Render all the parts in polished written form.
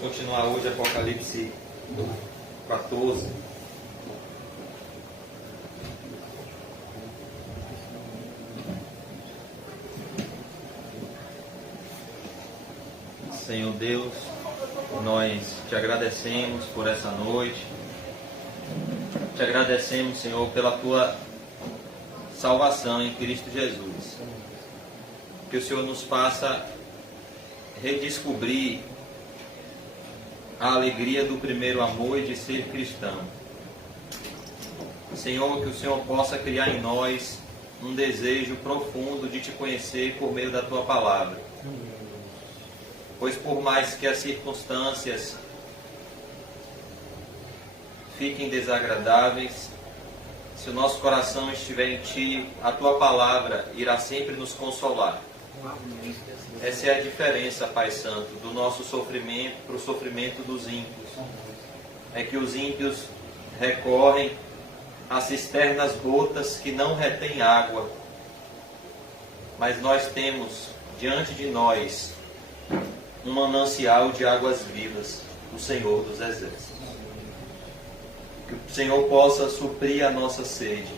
Vamos continuar hoje Apocalipse 14. Senhor Deus, nós te agradecemos por essa noite. Te agradecemos, Senhor, pela tua salvação em Cristo Jesus. Que o Senhor nos faça redescobrir a alegria do primeiro amor e de ser cristão. Senhor, que o Senhor possa criar em nós um desejo profundo de te conhecer por meio da tua palavra. Pois por mais que as circunstâncias fiquem desagradáveis, se o nosso coração estiver em ti, a tua palavra irá sempre nos consolar. Essa é a diferença, Pai Santo, do nosso sofrimento para o sofrimento dos ímpios. É que os ímpios recorrem a cisternas rotas que não retêm água. Mas nós temos diante de nós um manancial de águas vivas, o Senhor dos Exércitos. Que o Senhor possa suprir a nossa sede.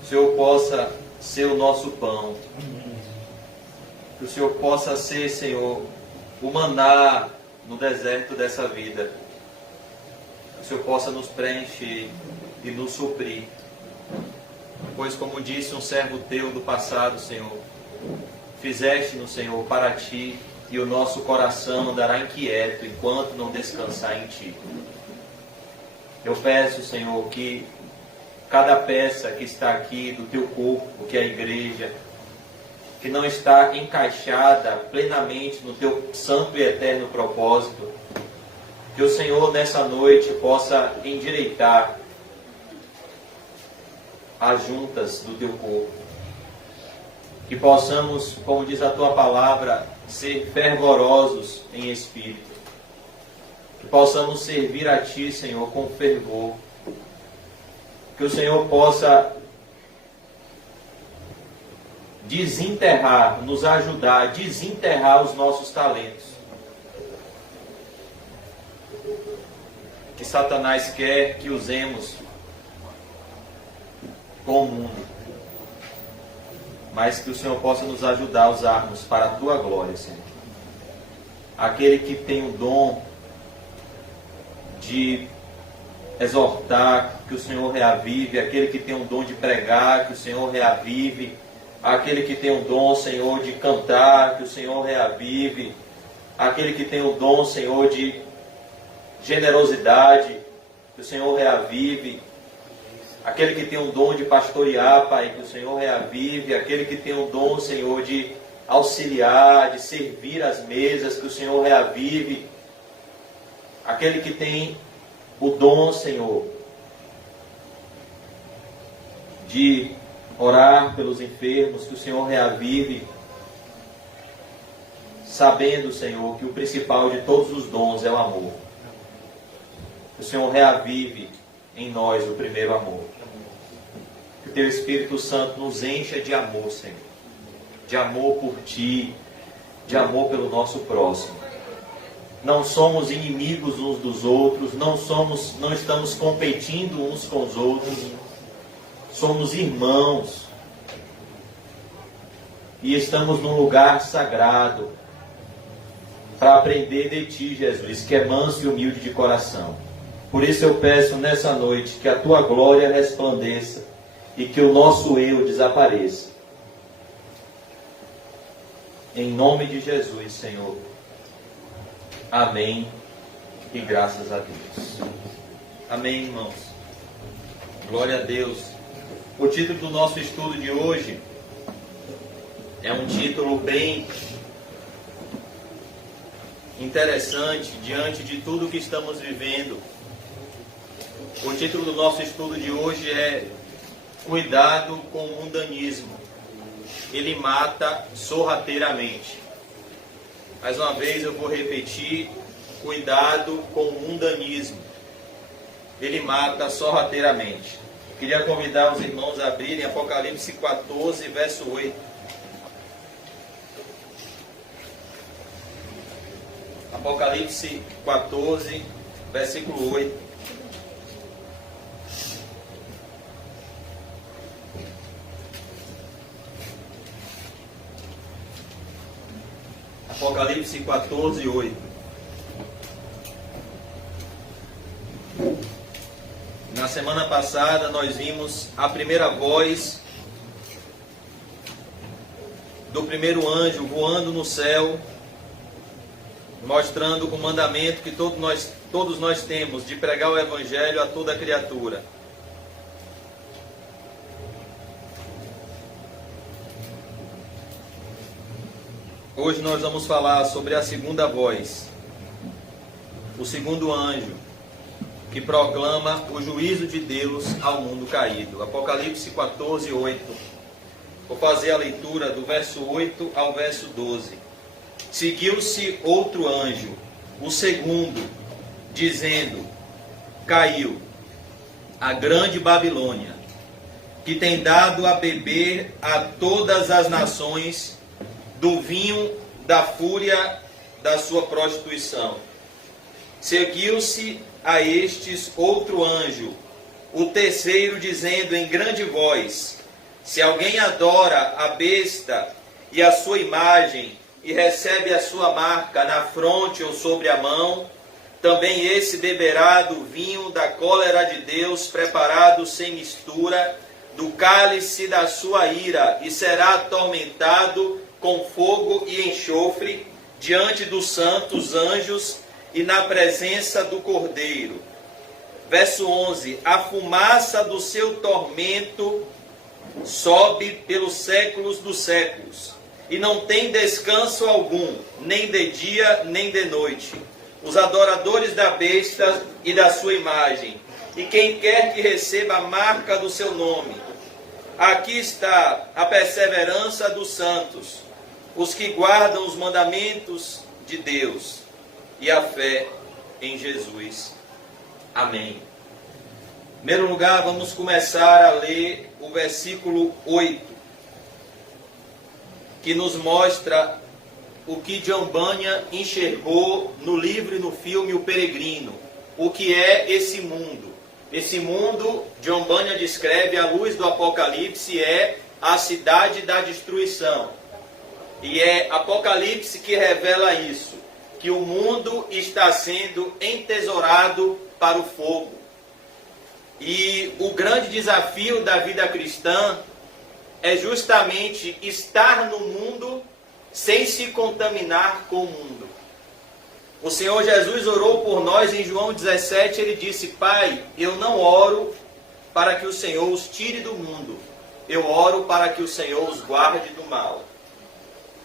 Que o Senhor possa ser o nosso pão. Que o Senhor possa ser, Senhor, o maná no deserto dessa vida. Que o Senhor possa nos preencher e nos suprir. Pois, como disse um servo teu do passado, Senhor, fizeste-nos, Senhor, para ti, e o nosso coração andará inquieto enquanto não descansar em ti. Eu peço, Senhor, que cada peça que está aqui do teu corpo, que é a igreja, que não está encaixada plenamente no teu santo e eterno propósito, que o Senhor nessa noite possa endireitar as juntas do teu corpo. Que possamos, como diz a tua palavra, ser fervorosos em espírito. Que possamos servir a ti, Senhor, com fervor. Que o Senhor possa desenterrar, nos ajudar a desenterrar os nossos talentos. Que Satanás quer que usemos com o mundo. Mas que o Senhor possa nos ajudar a usarmos para a tua glória, Senhor. Aquele que tem o dom de exortar, que o Senhor reavive. Aquele que tem o dom de pregar, que o Senhor reavive. Aquele que tem o dom, Senhor, de cantar, que o Senhor reavive. Aquele que tem o dom, Senhor, de generosidade, que o Senhor reavive. Aquele que tem o dom de pastorear, Pai, que o Senhor reavive. Aquele que tem o dom, Senhor, de auxiliar, de servir às mesas, que o Senhor reavive. Aquele que tem o dom, Senhor, de orar pelos enfermos, que o Senhor reavive. Sabendo, Senhor, que o principal de todos os dons é o amor. Que o Senhor reavive em nós o primeiro amor. Que o teu Espírito Santo nos encha de amor, Senhor. De amor por ti, de amor pelo nosso próximo. Não somos inimigos uns dos outros, não estamos competindo uns com os outros. Somos irmãos. E estamos num lugar sagrado para aprender de ti, Jesus, que é manso e humilde de coração. Por isso eu peço nessa noite que a tua glória resplandeça e que o nosso eu desapareça. Em nome de Jesus, Senhor. Amém. E graças a Deus. Amém, irmãos. Glória a Deus. O título do nosso estudo de hoje é um título bem interessante diante de tudo que estamos vivendo. O título do nosso estudo de hoje é Cuidado com o mundanismo. Ele mata sorrateiramente. Mais uma vez eu vou repetir: cuidado com o mundanismo. Ele mata sorrateiramente. Queria convidar os irmãos a abrirem Apocalipse 14, verso 8. Apocalipse 14, versículo 8. Apocalipse 14, 8. Na semana passada nós vimos a primeira voz do primeiro anjo voando no céu, mostrando o mandamento que todos nós temos de pregar o Evangelho a toda criatura. Hoje nós vamos falar sobre a segunda voz, o segundo anjo, que proclama o juízo de Deus ao mundo caído. Apocalipse 14, 8. Vou fazer a leitura do verso 8 ao verso 12. Seguiu-se outro anjo, o segundo, dizendo: caiu a grande Babilônia, que tem dado a beber a todas as nações do vinho da fúria da sua prostituição. Seguiu-se a estes outro anjo, o terceiro, dizendo em grande voz: se alguém adora a besta e a sua imagem, e recebe a sua marca na fronte ou sobre a mão, também esse beberá do vinho da cólera de Deus, preparado sem mistura, do cálice da sua ira, e será atormentado com fogo e enxofre, diante dos santos anjos e na presença do Cordeiro. Verso 11. A fumaça do seu tormento sobe pelos séculos dos séculos, e não tem descanso algum, nem de dia, nem de noite. Os adoradores da besta e da sua imagem, e quem quer que receba a marca do seu nome. Aqui está a perseverança dos santos, os que guardam os mandamentos de Deus e a fé em Jesus. Amém. Em primeiro lugar, vamos começar a ler o versículo 8, que nos mostra o que John Bunyan enxergou no livro e no filme O Peregrino. O que é esse mundo? Esse mundo, John Bunyan descreve à luz do Apocalipse, é a cidade da destruição. E é Apocalipse que revela isso, que o mundo está sendo entesourado para o fogo. E o grande desafio da vida cristã é justamente estar no mundo sem se contaminar com o mundo. O Senhor Jesus orou por nós em João 17, ele disse: Pai, eu não oro para que o Senhor os tire do mundo, eu oro para que o Senhor os guarde do mal.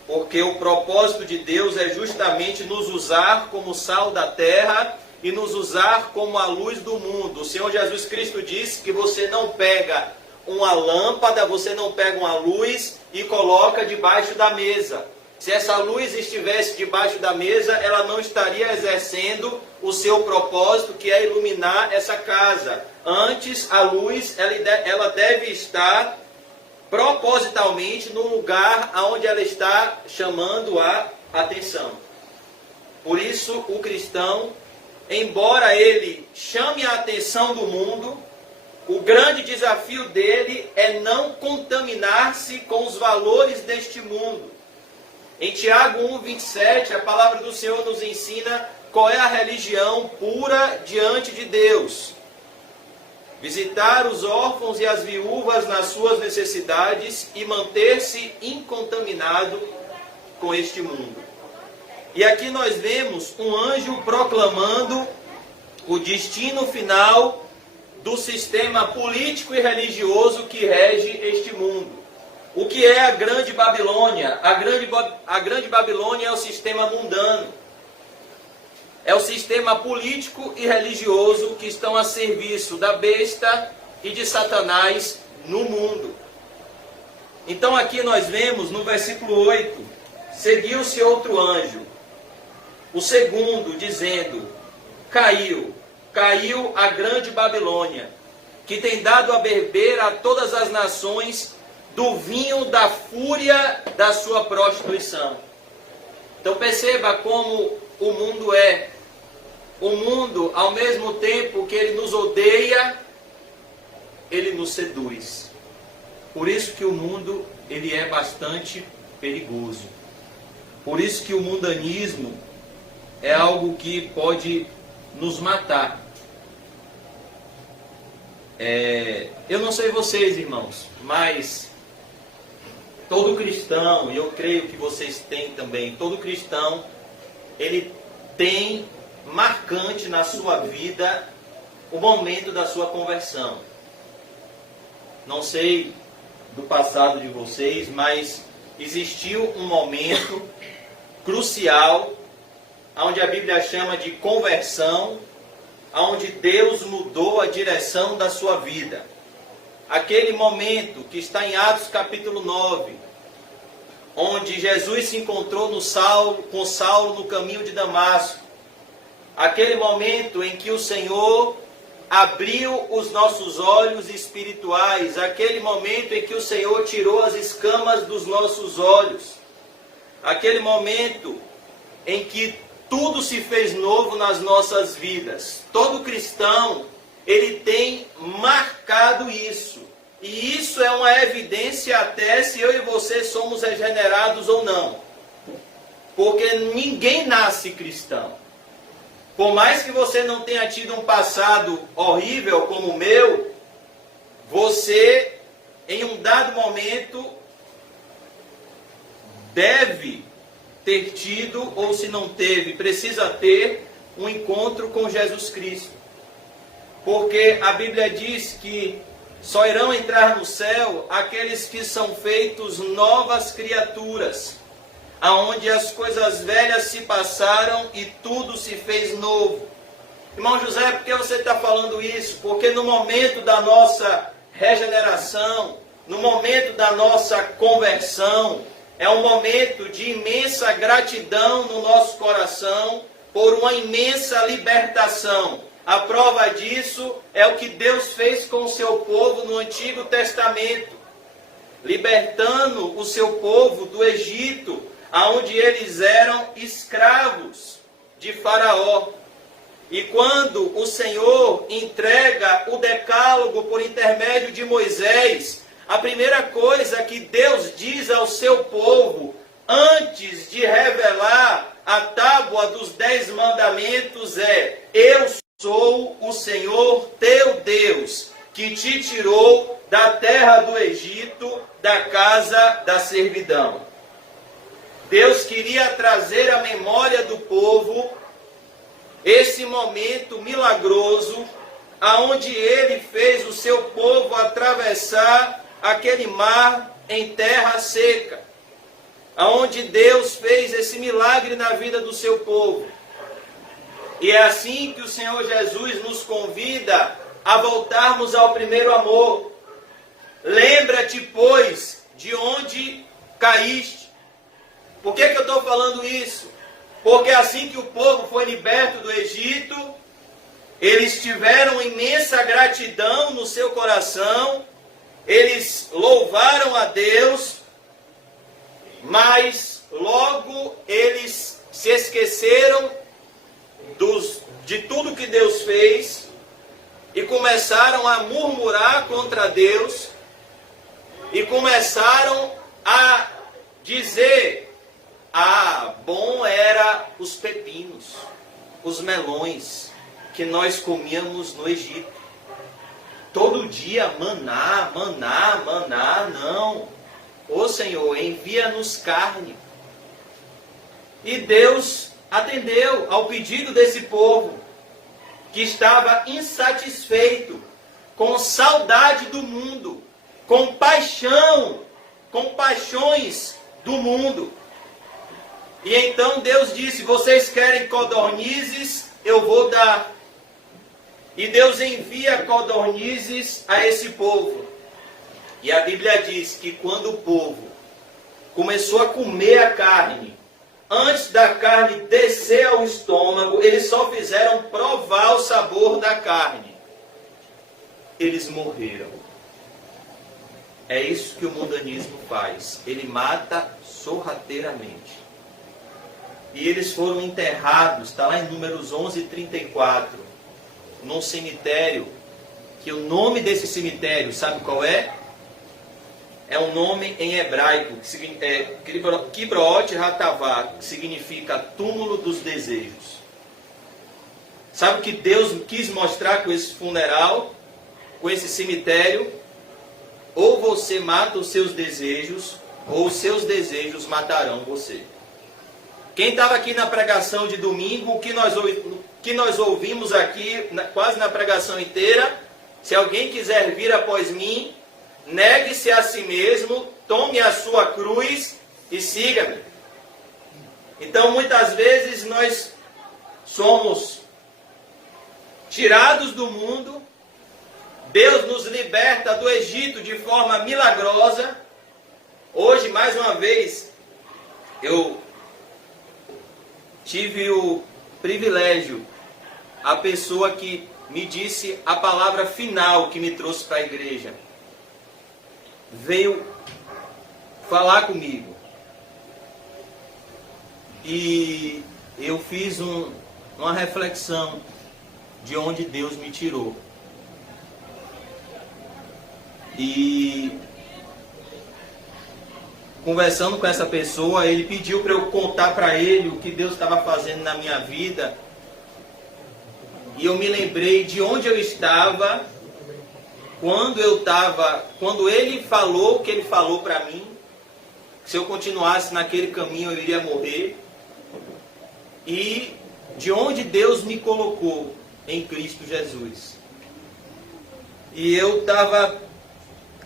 Porque o propósito de Deus é justamente nos usar como sal da terra e nos usar como a luz do mundo. O Senhor Jesus Cristo disse que você não pega uma lâmpada, você não pega uma luz e coloca debaixo da mesa. Se essa luz estivesse debaixo da mesa, ela não estaria exercendo o seu propósito, que é iluminar essa casa. Antes, a luz ela deve estar propositalmente no lugar onde ela está chamando a atenção. Por isso, o cristão, embora ele chame a atenção do mundo, o grande desafio dele é não contaminar-se com os valores deste mundo. Em Tiago 1:27, a palavra do Senhor nos ensina qual é a religião pura diante de Deus. Visitar os órfãos e as viúvas nas suas necessidades e manter-se incontaminado com este mundo. E aqui nós vemos um anjo proclamando o destino final do sistema político e religioso que rege este mundo. O que é a Grande Babilônia? A Grande Babilônia é o sistema mundano. É o sistema político e religioso que estão a serviço da besta e de Satanás no mundo. Então aqui nós vemos no versículo 8, seguiu-se outro anjo, o segundo, dizendo: caiu a grande Babilônia, que tem dado a beber a todas as nações do vinho da fúria da sua prostituição. Então perceba como o mundo é. O mundo, ao mesmo tempo que ele nos odeia, ele nos seduz. Por isso que o mundo, ele é bastante perigoso. Por isso que o mundanismo é algo que pode nos matar. Eu não sei vocês, irmãos, mas todo cristão, e eu creio que vocês têm também, todo cristão, ele tem marcante na sua vida o momento da sua conversão. Não sei do passado de vocês, mas existiu um momento crucial, onde a Bíblia chama de conversão, onde Deus mudou a direção da sua vida. Aquele momento que está em Atos capítulo 9, onde Jesus se encontrou com Saulo no caminho de Damasco. Aquele momento em que o Senhor abriu os nossos olhos espirituais, aquele momento em que o Senhor tirou as escamas dos nossos olhos, aquele momento em que tudo se fez novo nas nossas vidas. Todo cristão, ele tem marcado isso. E isso é uma evidência até se eu e você somos regenerados ou não. Porque ninguém nasce cristão. Por mais que você não tenha tido um passado horrível como o meu, você, em um dado momento, deve ter tido, ou se não teve, precisa ter um encontro com Jesus Cristo. Porque a Bíblia diz que só irão entrar no céu aqueles que são feitos novas criaturas, aonde as coisas velhas se passaram e tudo se fez novo. Irmão José, por que você está falando isso? Porque no momento da nossa regeneração, no momento da nossa conversão, é um momento de imensa gratidão no nosso coração por uma imensa libertação. A prova disso é o que Deus fez com o seu povo no Antigo Testamento, libertando o seu povo do Egito, onde eles eram escravos de Faraó. E quando o Senhor entrega o decálogo por intermédio de Moisés, a primeira coisa que Deus diz ao seu povo, antes de revelar a tábua dos 10 mandamentos, é: eu sou o Senhor teu Deus, que te tirou da terra do Egito, da casa da servidão. Deus queria trazer à memória do povo esse momento milagroso, aonde ele fez o seu povo atravessar aquele mar em terra seca, aonde Deus fez esse milagre na vida do seu povo. E é assim que o Senhor Jesus nos convida a voltarmos ao primeiro amor. Lembra-te, pois, de onde caíste. Por que eu estou falando isso? Porque assim que o povo foi liberto do Egito, eles tiveram imensa gratidão no seu coração, eles louvaram a Deus, mas logo eles se esqueceram de tudo que Deus fez e começaram a murmurar contra Deus e começaram a dizer: bom era os pepinos, os melões que nós comíamos no Egito. Todo dia maná, maná, maná, não. Ô Senhor, envia-nos carne. E Deus atendeu ao pedido desse povo, que estava insatisfeito, com saudade do mundo, com paixão, com paixões do mundo. E então Deus disse: vocês querem codornizes? Eu vou dar. E Deus envia codornizes a esse povo. E a Bíblia diz que quando o povo começou a comer a carne, antes da carne descer ao estômago, eles só fizeram provar o sabor da carne. Eles morreram. É isso que o mundanismo faz. Ele mata sorrateiramente. e eles foram enterrados, está lá em Números 11:34, num cemitério, que o nome desse cemitério, sabe qual é? É um nome em hebraico, que Kibroth Hatavá, que significa túmulo dos desejos. Sabe o que Deus quis mostrar com esse funeral, com esse cemitério? Ou você mata os seus desejos, ou os seus desejos matarão você. Quem estava aqui na pregação de domingo, o que nós ouvimos aqui, quase na pregação inteira: se alguém quiser vir após mim, negue-se a si mesmo, tome a sua cruz e siga-me. Então, muitas vezes nós somos tirados do mundo, Deus nos liberta do Egito de forma milagrosa. Hoje, mais uma vez, eu tive o privilégio, a pessoa que me disse a palavra final que me trouxe para a igreja, veio falar comigo. E eu fiz uma reflexão de onde Deus me tirou. E conversando com essa pessoa, ele pediu para eu contar para ele o que Deus estava fazendo na minha vida. E eu me lembrei de onde eu estava quando ele falou o que ele falou para mim. Se eu continuasse naquele caminho, eu iria morrer. E de onde Deus me colocou em Cristo Jesus. E eu estava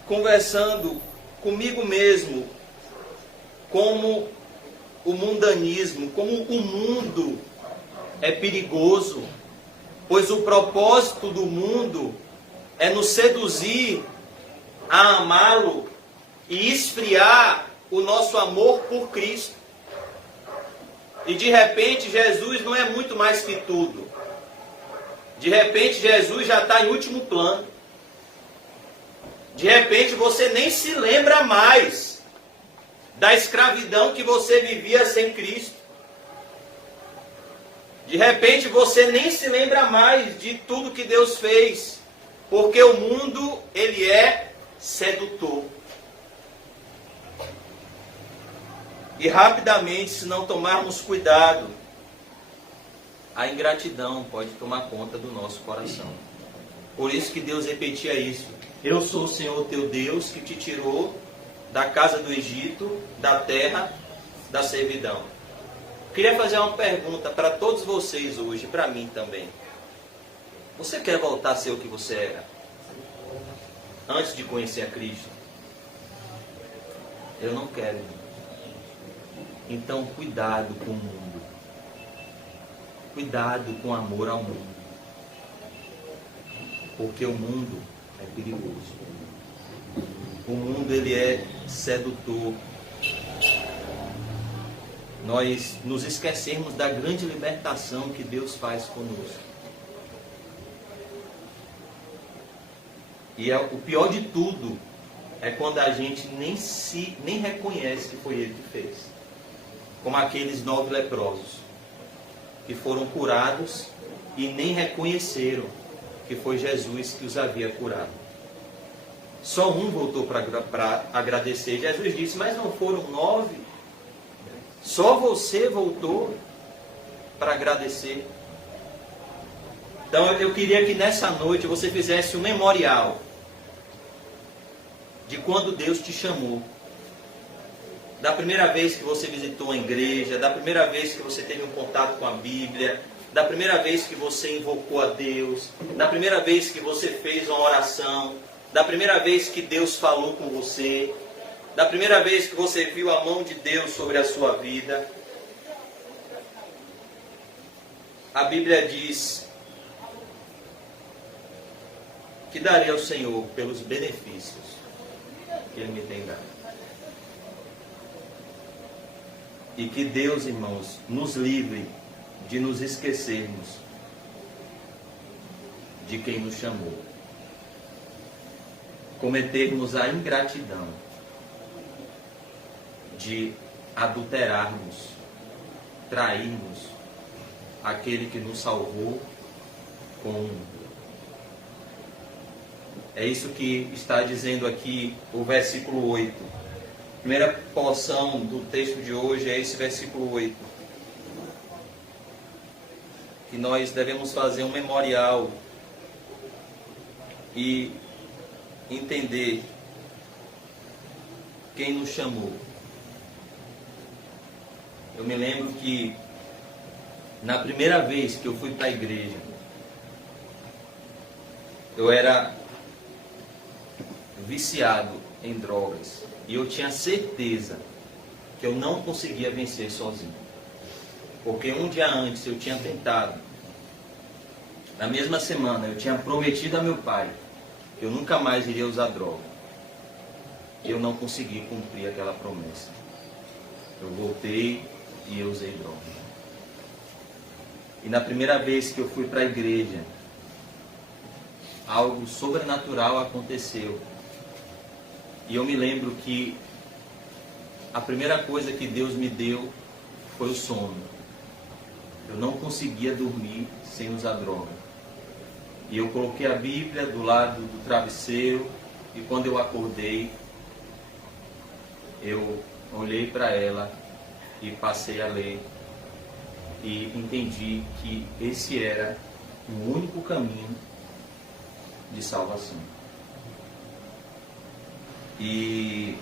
conversando comigo mesmo, como o mundanismo, como o mundo é perigoso, pois o propósito do mundo é nos seduzir a amá-lo e esfriar o nosso amor por Cristo. E de repente Jesus não é muito mais que tudo. De repente Jesus já está em último plano. De repente você nem se lembra mais da escravidão que você vivia sem Cristo. De repente você nem se lembra mais de tudo que Deus fez, porque o mundo, ele é sedutor. E rapidamente, se não tomarmos cuidado, a ingratidão pode tomar conta do nosso coração. Por isso que Deus repetia isso: eu sou o Senhor teu Deus que te tirou da casa do Egito, da terra da servidão. Queria fazer uma pergunta para todos vocês hoje, para mim também. Você quer voltar a ser o que você era antes de conhecer a Cristo? Eu não quero. Então, cuidado com o mundo. Cuidado com o amor ao mundo. Porque o mundo é perigoso. O mundo, ele é sedutor. Nós nos esquecemos da grande libertação que Deus faz conosco. E o pior de tudo é quando a gente nem reconhece que foi Ele que fez. Como aqueles 9 leprosos que foram curados e nem reconheceram que foi Jesus que os havia curado. Só um voltou para agradecer. Jesus disse: mas não foram 9? Só você voltou para agradecer. Então eu queria que nessa noite você fizesse um memorial de quando Deus te chamou. Da primeira vez que você visitou a igreja, da primeira vez que você teve um contato com a Bíblia, da primeira vez que você invocou a Deus, da primeira vez que você fez uma oração, da primeira vez que Deus falou com você, da primeira vez que você viu a mão de Deus sobre a sua vida. A Bíblia diz que darei ao Senhor pelos benefícios que Ele me tem dado. E que Deus, irmãos, nos livre de nos esquecermos de quem nos chamou. Cometermos a ingratidão de adulterarmos trairmos aquele que nos salvou com o mundo. É isso que está dizendo aqui o versículo 8. A primeira porção do texto de hoje é esse versículo 8. Que nós devemos fazer um memorial e entender quem nos chamou. Eu me lembro que na primeira vez que eu fui para a igreja, eu era viciado em drogas e eu tinha certeza que eu não conseguia vencer sozinho, porque um dia antes eu tinha tentado, na mesma semana eu tinha prometido a meu pai que eu nunca mais iria usar droga e eu não consegui cumprir aquela promessa. Eu voltei e eu usei droga. E na primeira vez que eu fui para a igreja, algo sobrenatural aconteceu. E eu me lembro que a primeira coisa que Deus me deu foi o sono. Eu não conseguia dormir sem usar droga. E eu coloquei a Bíblia do lado do travesseiro e quando eu acordei, eu olhei para ela e passei a ler e entendi que esse era o único caminho de salvação. E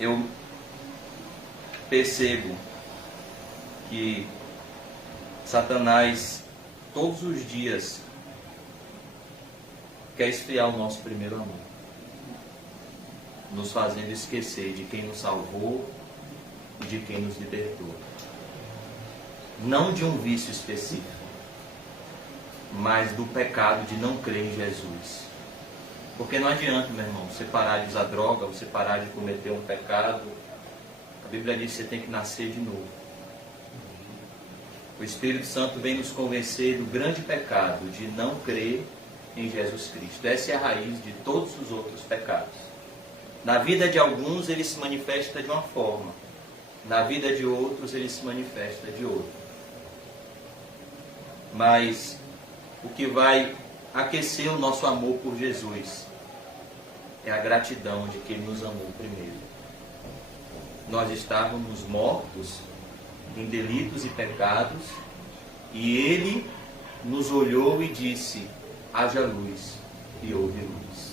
eu percebo que Satanás todos os dias quer esfriar o nosso primeiro amor, nos fazendo esquecer de quem nos salvou e de quem nos libertou. Não de um vício específico, mas do pecado de não crer em Jesus. Porque não adianta, meu irmão, você parar de usar droga, você parar de cometer um pecado. A Bíblia diz que você tem que nascer de novo. O Espírito Santo vem nos convencer do grande pecado de não crer em Jesus Cristo. Essa é a raiz de todos os outros pecados. Na vida de alguns ele se manifesta de uma forma, na vida de outros ele se manifesta de outra. Mas o que vai aquecer o nosso amor por Jesus é a gratidão de que Ele nos amou primeiro. Nós estávamos mortos em delitos e pecados e Ele nos olhou e disse: haja luz, e houve luz.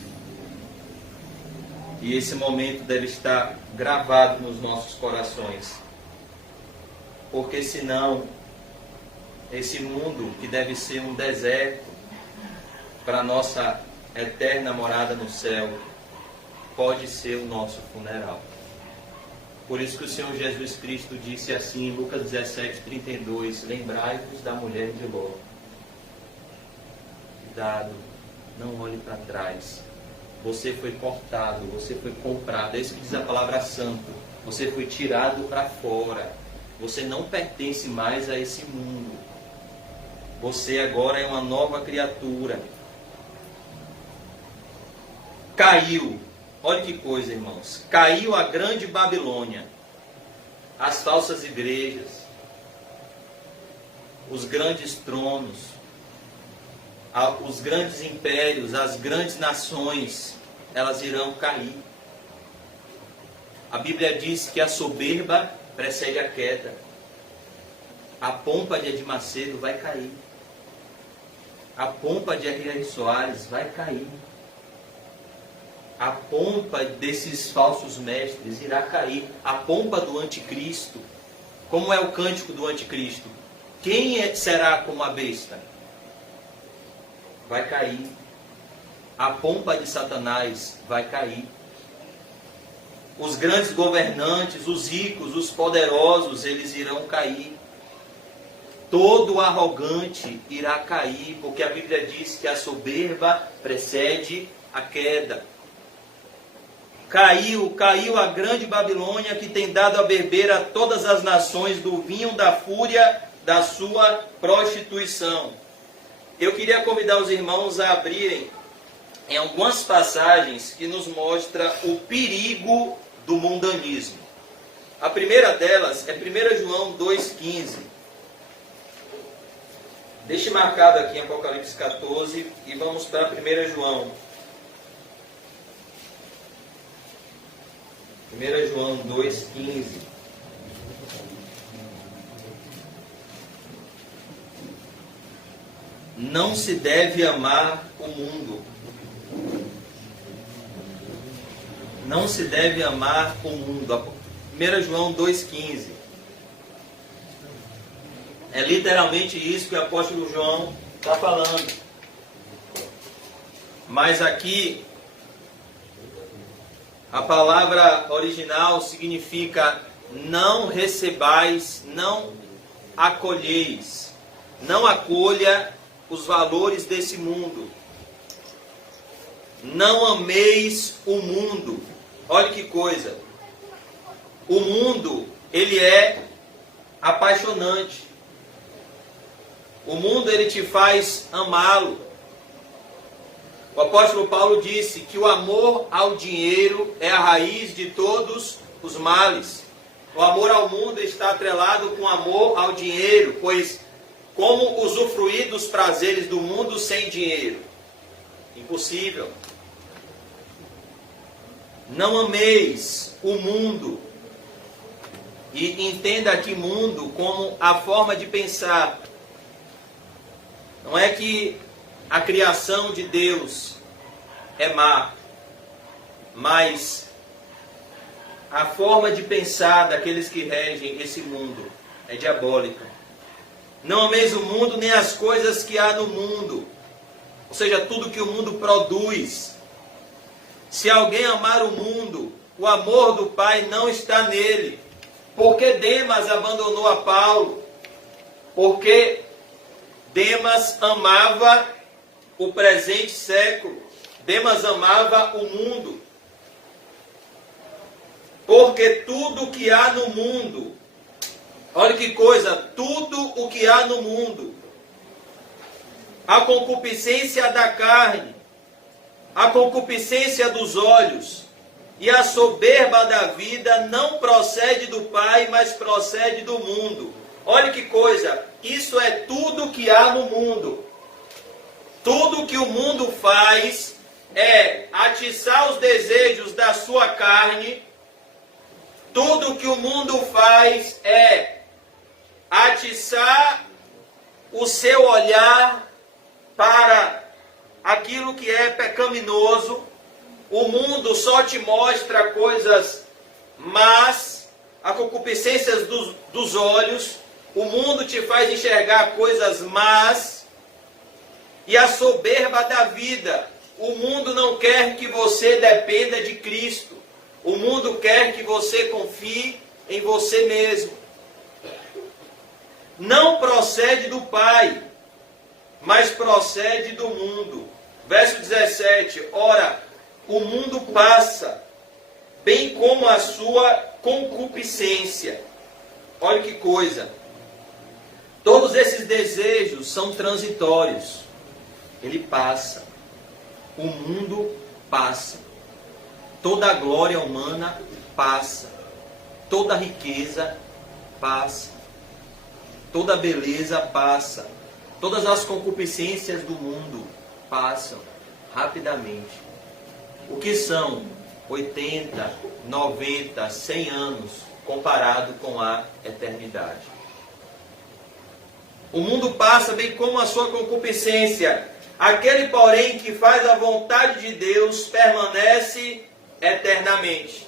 E esse momento deve estar gravado nos nossos corações, porque senão esse mundo que deve ser um deserto para a nossa eterna morada no céu pode ser o nosso funeral. Por isso que o Senhor Jesus Cristo disse assim em Lucas 17:32: lembrai-vos da mulher de Ló. Cuidado, não olhe para trás. Você foi cortado, você foi comprado. É isso que diz a palavra santo. Você foi tirado para fora. Você não pertence mais a esse mundo. Você agora é uma nova criatura. Caiu. Olha que coisa, irmãos. Caiu a grande Babilônia. As falsas igrejas. Os grandes tronos. Os grandes impérios. As grandes nações. Elas irão cair. A Bíblia diz que a soberba precede a queda. A pompa de Edir Macedo vai cair. A pompa de R.R. Soares vai cair. A pompa desses falsos mestres irá cair. A pompa do anticristo. Como é o cântico do anticristo? Quem será como a besta? Vai cair. A pompa de Satanás vai cair. Os grandes governantes, os ricos, os poderosos, eles irão cair. Todo arrogante irá cair, porque a Bíblia diz que a soberba precede a queda. Caiu a grande Babilônia, que tem dado a beber a todas as nações do vinho da fúria da sua prostituição. Eu queria convidar os irmãos a abrirem em algumas passagens que nos mostra o perigo do mundanismo. A primeira delas é 1 João 2,15. Deixe marcado aqui em Apocalipse 14 e vamos para 1 João. 1 João 2,15. Não se deve amar o mundo. Não se deve amar o mundo. 1 João 2,15. É literalmente isso que o apóstolo João está falando. Mas aqui, a palavra original significa não recebais, não acolheis. Não acolha os valores desse mundo. Não ameis o mundo. Olha que coisa. O mundo, ele é apaixonante. O mundo, ele te faz amá-lo. O apóstolo Paulo disse que o amor ao dinheiro é a raiz de todos os males. O amor ao mundo está atrelado com o amor ao dinheiro, pois como usufruir dos prazeres do mundo sem dinheiro? Impossível. Não ameis o mundo. E entenda aqui mundo como a forma de pensar. Não é que a criação de Deus é má, mas a forma de pensar daqueles que regem esse mundo é diabólica. Não ameis o mundo nem as coisas que há no mundo, ou seja, tudo que o mundo produz. Se alguém amar o mundo, o amor do Pai não está nele. Porque Demas abandonou a Paulo? Porque Demas amava o presente século. Demas amava o mundo. Porque tudo o que há no mundo, olha que coisa, tudo o que há no mundo, a concupiscência da carne, a concupiscência dos olhos e a soberba da vida não procede do Pai, mas procede do mundo. Olha que coisa, isso é tudo que há no mundo. Tudo que o mundo faz é atiçar os desejos da sua carne. Tudo que o mundo faz é atiçar o seu olhar para aquilo que é pecaminoso. O mundo só te mostra coisas más, a concupiscência dos olhos. O mundo te faz enxergar coisas más. E a soberba da vida. O mundo não quer que você dependa de Cristo. O mundo quer que você confie em você mesmo. Não procede do Pai, mas procede do mundo. Verso 17. Ora, o mundo passa, bem como a sua concupiscência. Olha que coisa. Todos esses desejos são transitórios. Ele passa. O mundo passa. Toda a glória humana passa. Toda a riqueza passa. Toda a beleza passa. Todas as concupiscências do mundo passam rapidamente. O que são 80, 90, 100 anos comparado com a eternidade? O mundo passa bem como a sua concupiscência. Aquele, porém, que faz a vontade de Deus permanece eternamente.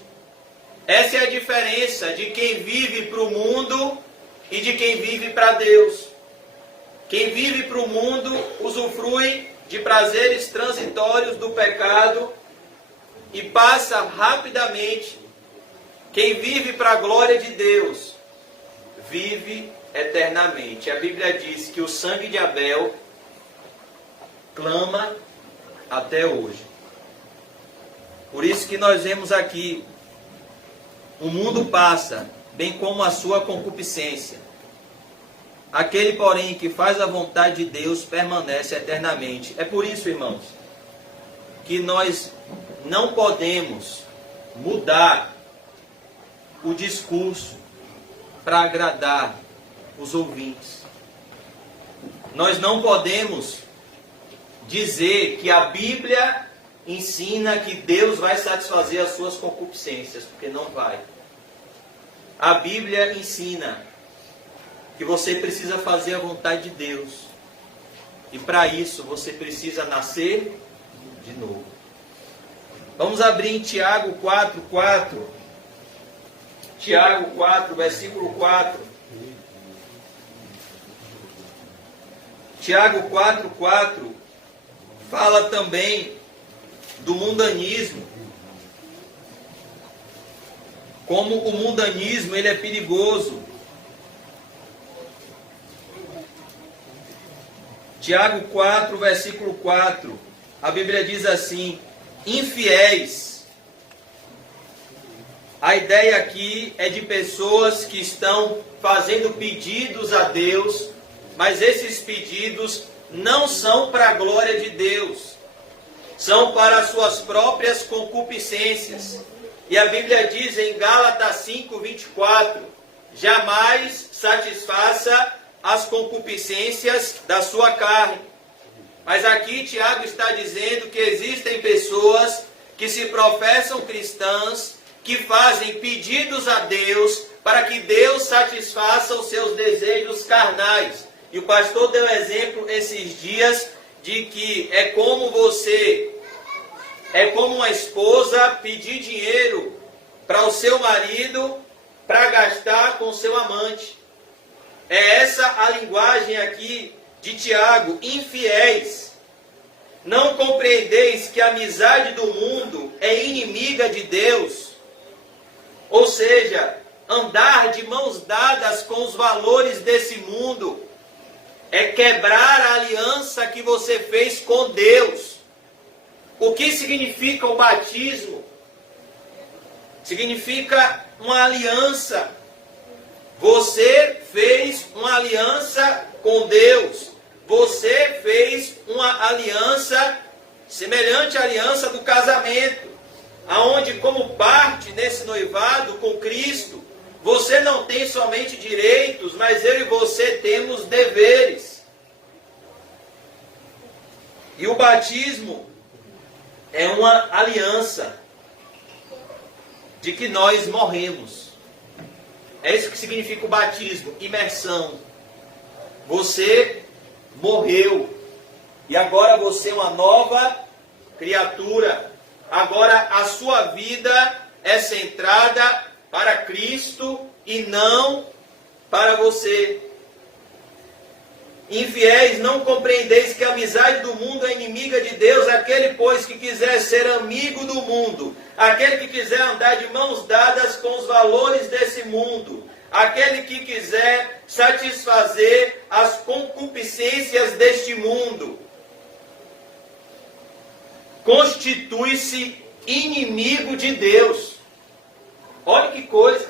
Essa é a diferença de quem vive para o mundo e de quem vive para Deus. Quem vive para o mundo usufrui de prazeres transitórios do pecado e passa rapidamente. Quem vive para a glória de Deus vive eternamente. A Bíblia diz que o sangue de Abel clama até hoje. Por isso que nós vemos aqui, o mundo passa, bem como a sua concupiscência. Aquele, porém, que faz a vontade de Deus permanece eternamente. É por isso, irmãos, que nós não podemos mudar o discurso para agradar os ouvintes. Nós não podemos dizer que a Bíblia ensina que Deus vai satisfazer as suas concupiscências, porque não vai. A Bíblia ensina que você precisa fazer a vontade de Deus. E para isso você precisa nascer de novo. Vamos abrir em Tiago 4:4. Tiago 4, versículo 4. Tiago 4:4 fala também do mundanismo. Como o mundanismo ele é perigoso. Tiago 4, versículo 4. A Bíblia diz assim: infiéis. A ideia aqui é de pessoas que estão fazendo pedidos a Deus, mas esses pedidos não são para a glória de Deus, são para as suas próprias concupiscências. E a Bíblia diz em Gálatas 5:24: jamais satisfaça as concupiscências da sua carne. Mas aqui Tiago está dizendo que existem pessoas que se professam cristãs, que fazem pedidos a Deus para que Deus satisfaça os seus desejos carnais. E o pastor deu exemplo esses dias de que é como uma esposa pedir dinheiro para o seu marido para gastar com o seu amante. É essa a linguagem aqui de Tiago: infiéis. Não compreendeis que a amizade do mundo é inimiga de Deus? Ou seja, andar de mãos dadas com os valores desse mundo é quebrar a aliança que você fez com Deus. O que significa o batismo? Significa uma aliança. Você fez uma aliança com Deus. Você fez uma aliança semelhante à aliança do casamento, aonde como parte nesse noivado com Cristo, você não tem somente direitos, mas eu e você temos deveres. E o batismo é uma aliança de que nós morremos. É isso que significa o batismo, imersão. Você morreu e agora você é uma nova criatura. Agora a sua vida é centrada para Cristo e não para você. Infiéis, não compreendeis que a amizade do mundo é inimiga de Deus? Aquele, pois, que quiser ser amigo do mundo, aquele que quiser andar de mãos dadas com os valores desse mundo, aquele que quiser satisfazer as concupiscências deste mundo, constitui-se inimigo de Deus. Olha que coisa.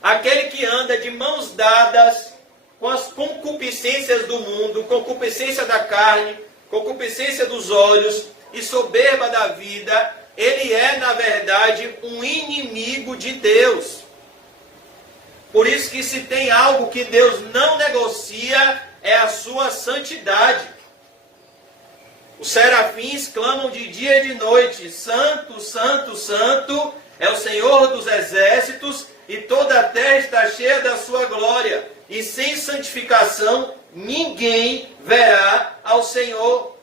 Aquele que anda de mãos dadas com as concupiscências do mundo, concupiscência da carne, concupiscência dos olhos e soberba da vida, ele é, na verdade, um inimigo de Deus. Por isso que se tem algo que Deus não negocia, é a sua santidade. Os serafins clamam de dia e de noite: Santo, Santo, Santo é o Senhor dos exércitos, e toda a terra está cheia da sua glória. E sem santificação ninguém verá ao Senhor.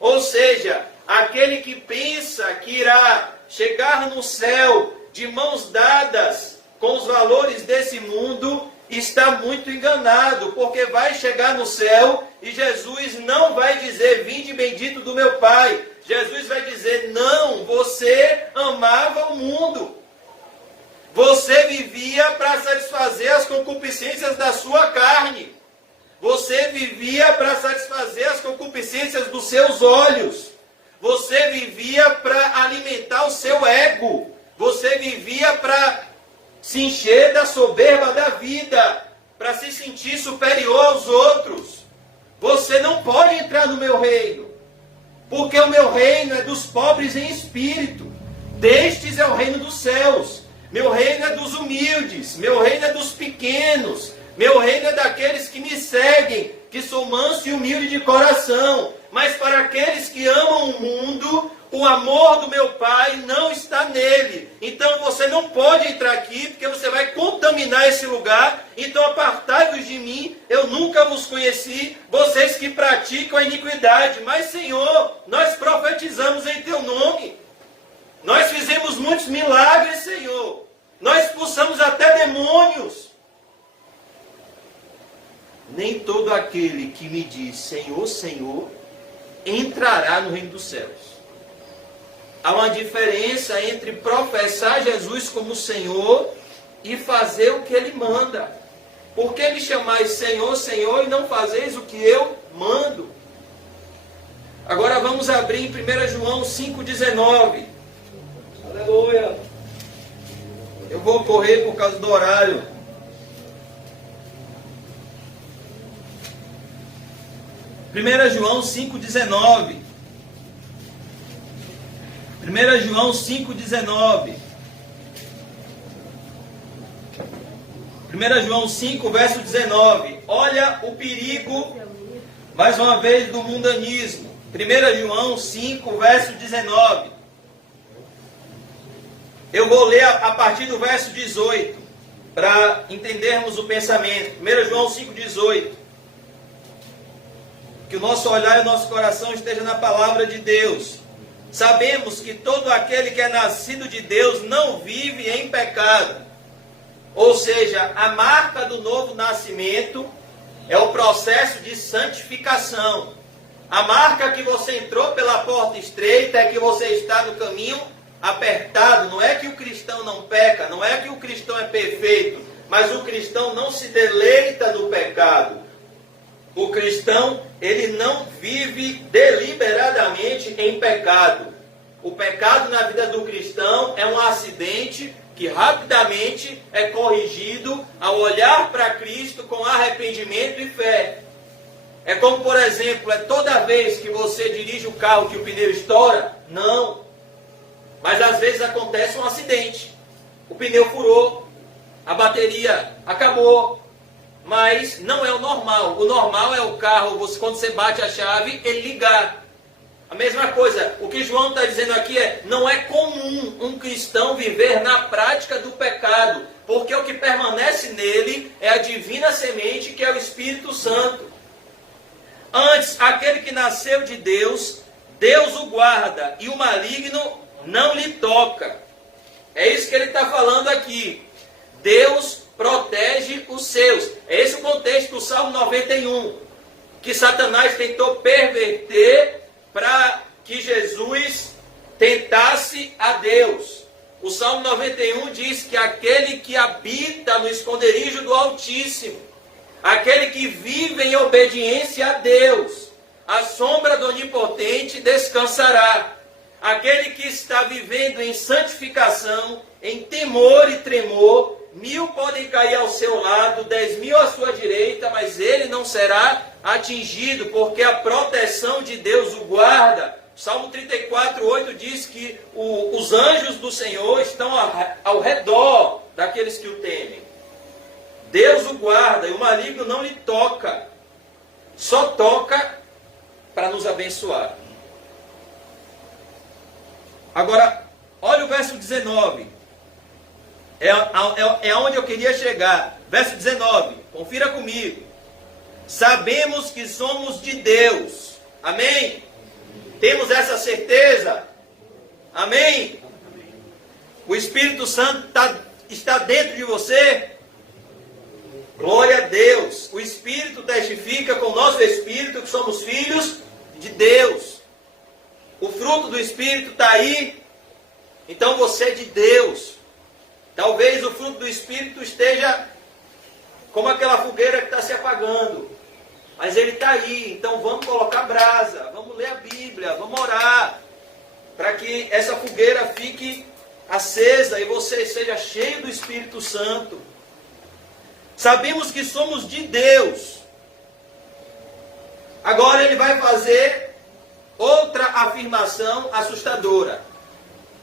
Ou seja, aquele que pensa que irá chegar no céu de mãos dadas com os valores desse mundo, está muito enganado, porque vai chegar no céu e Jesus não vai dizer: vinde bendito do meu Pai. Jesus vai dizer: não, você amava o mundo. Você vivia para satisfazer as concupiscências da sua carne. Você vivia para satisfazer as concupiscências dos seus olhos. Você vivia para alimentar o seu ego. Você vivia para se encher da soberba da vida, para se sentir superior aos outros. Você não pode entrar no meu reino, porque o meu reino é dos pobres em espírito. Destes é o reino dos céus. Meu reino é dos humildes, meu reino é dos pequenos, meu reino é daqueles que me seguem, que sou manso e humilde de coração. Mas para aqueles que amam o mundo, o amor do meu Pai não está nele. Então você não pode entrar aqui, porque você vai contaminar esse lugar. Então apartai-vos de mim, eu nunca vos conheci, vocês que praticam a iniquidade. Mas Senhor, nós profetizamos em teu nome. Nós fizemos muitos milagres, Senhor. Nós expulsamos até demônios. Nem todo aquele que me diz Senhor, Senhor, entrará no reino dos céus. Há uma diferença entre professar Jesus como Senhor e fazer o que Ele manda. Por que me chamais Senhor, Senhor, e não fazeis o que eu mando? Agora vamos abrir em 1 João 5,19. Aleluia. Eu vou correr por causa do horário. 1 João 5,19. 1 João 5,19. 1 João 5, verso 19. Olha o perigo, mais uma vez, do mundanismo. 1 João 5, verso 19. Eu vou ler a partir do verso 18, para entendermos o pensamento. 1 João 5, 18. Que o nosso olhar e o nosso coração esteja na palavra de Deus. Sabemos que todo aquele que é nascido de Deus não vive em pecado. Ou seja, a marca do novo nascimento é o processo de santificação. A marca que você entrou pela porta estreita é que você está no caminho apertado. Não é que o cristão não peca, não é que o cristão é perfeito, mas o cristão não se deleita no pecado. O cristão, ele não vive deliberadamente em pecado. O pecado na vida do cristão é um acidente que rapidamente é corrigido ao olhar para Cristo com arrependimento e fé. É como, por exemplo, é toda vez que você dirige o carro que o pneu estoura? Não. Mas às vezes acontece um acidente. O pneu furou, a bateria acabou. Mas não é o normal. O normal é o carro, quando você bate a chave, ele ligar. A mesma coisa, o que João está dizendo aqui é, não é comum um cristão viver na prática do pecado, porque o que permanece nele é a divina semente, que é o Espírito Santo. Antes, aquele que nasceu de Deus, Deus o guarda, e o maligno não lhe toca. É isso que ele está falando aqui. Deus protege os seus. É esse o contexto do Salmo 91, que Satanás tentou perverter para que Jesus tentasse a Deus. O Salmo 91 diz que aquele que habita no esconderijo do Altíssimo, aquele que vive em obediência a Deus, à sombra do Onipotente descansará. Aquele que está vivendo em santificação, em temor e tremor, 1000 podem cair ao seu lado, 10.000 à sua direita, mas ele não será atingido, porque a proteção de Deus o guarda. Salmo 34:8 diz que os anjos do Senhor estão ao redor daqueles que o temem. Deus o guarda e o maligno não lhe toca. Só toca para nos abençoar. Agora, olha o verso 19. É onde eu queria chegar. Verso 19. Confira comigo. Sabemos que somos de Deus. Amém? Temos essa certeza? Amém? O Espírito Santo está dentro de você? Glória a Deus. O Espírito testifica com o nosso Espírito que somos filhos de Deus. O fruto do Espírito está aí. Então você é de Deus. Talvez o fruto do Espírito esteja como aquela fogueira que está se apagando. Mas ele está aí. Então vamos colocar brasa. Vamos ler a Bíblia. Vamos orar. Para que essa fogueira fique acesa e você seja cheio do Espírito Santo. Sabemos que somos de Deus. Agora ele vai fazer outra afirmação assustadora.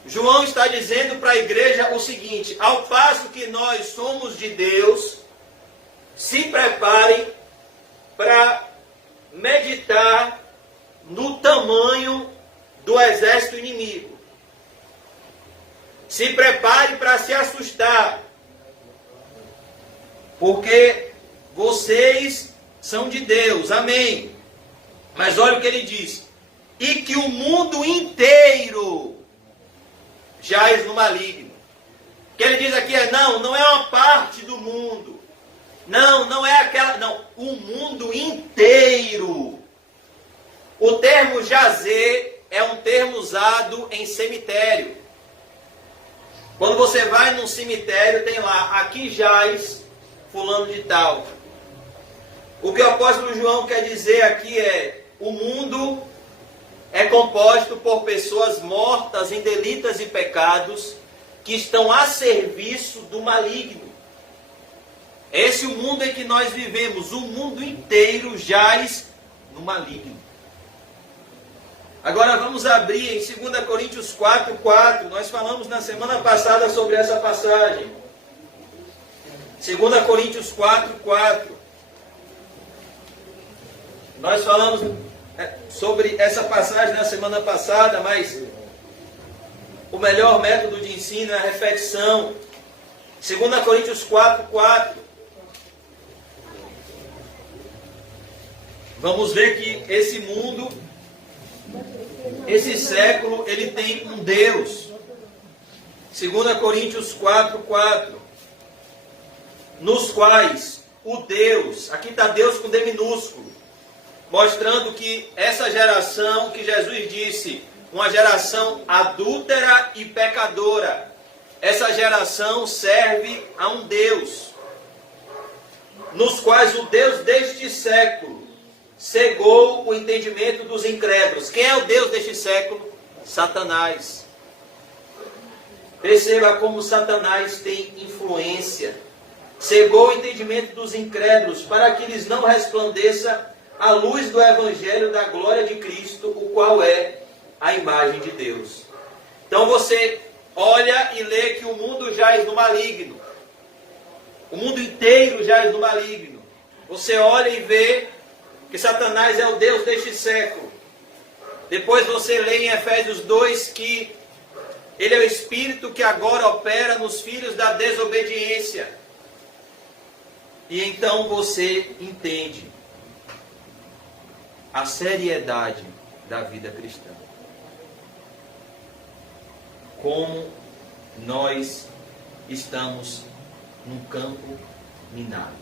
João está dizendo para a igreja o seguinte: ao passo que nós somos de Deus, se preparem para meditar no tamanho do exército inimigo. Se prepare para se assustar, porque vocês são de Deus, amém. Mas olha o que ele diz: e que o mundo inteiro jaz no maligno. O que ele diz aqui é: não é uma parte do mundo, não é aquela, não, o mundo inteiro. O termo jazer é um termo usado em cemitério. Quando você vai num cemitério, tem lá: aqui jaz fulano de tal. O que o apóstolo João quer dizer aqui é: o mundo é composto por pessoas mortas em delitos e pecados que estão a serviço do maligno. Esse é o mundo em que nós vivemos. O mundo inteiro jaz no maligno. Agora vamos abrir em 2 Coríntios 4:4. Nós falamos na semana passada sobre essa passagem. 2 Coríntios 4:4. Nós falamos sobre essa passagem na semana passada, mas o melhor método de ensino é a repetição. 2 Coríntios 4:4. Vamos ver que esse mundo, esse século, ele tem um Deus. 2 Coríntios 4:4. Nos quais o Deus, aqui está Deus com D minúsculo, mostrando que essa geração que Jesus disse, uma geração adúltera e pecadora, essa geração serve a um Deus, nos quais o Deus deste século cegou o entendimento dos incrédulos. Quem é o Deus deste século? Satanás. Perceba como Satanás tem influência. Cegou o entendimento dos incrédulos, para que eles não resplandeça a luz do Evangelho da glória de Cristo, o qual é a imagem de Deus. Então você olha e lê que o mundo jaz no maligno. O mundo inteiro jaz no maligno. Você olha e vê que Satanás é o Deus deste século. Depois você lê em Efésios 2 que ele é o espírito que agora opera nos filhos da desobediência. E então você entende a seriedade da vida cristã. Como nós estamos num campo minado,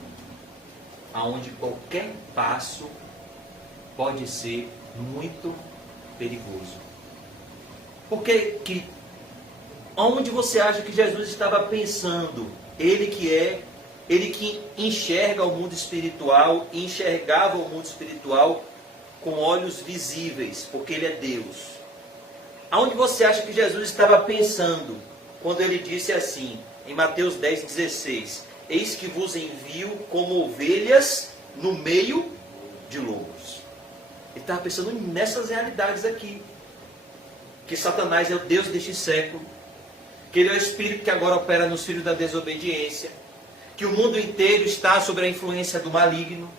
aonde qualquer passo pode ser muito perigoso. Porque que onde você acha que Jesus estava pensando? Ele que enxerga o mundo espiritual, enxergava o mundo espiritual com olhos visíveis, porque ele é Deus. Aonde você acha que Jesus estava pensando quando ele disse assim, em Mateus 10:16, eis que vos envio como ovelhas no meio de lobos. Ele estava pensando nessas realidades aqui. Que Satanás é o Deus deste século, que ele é o espírito que agora opera nos filhos da desobediência, que o mundo inteiro está sob a influência do maligno.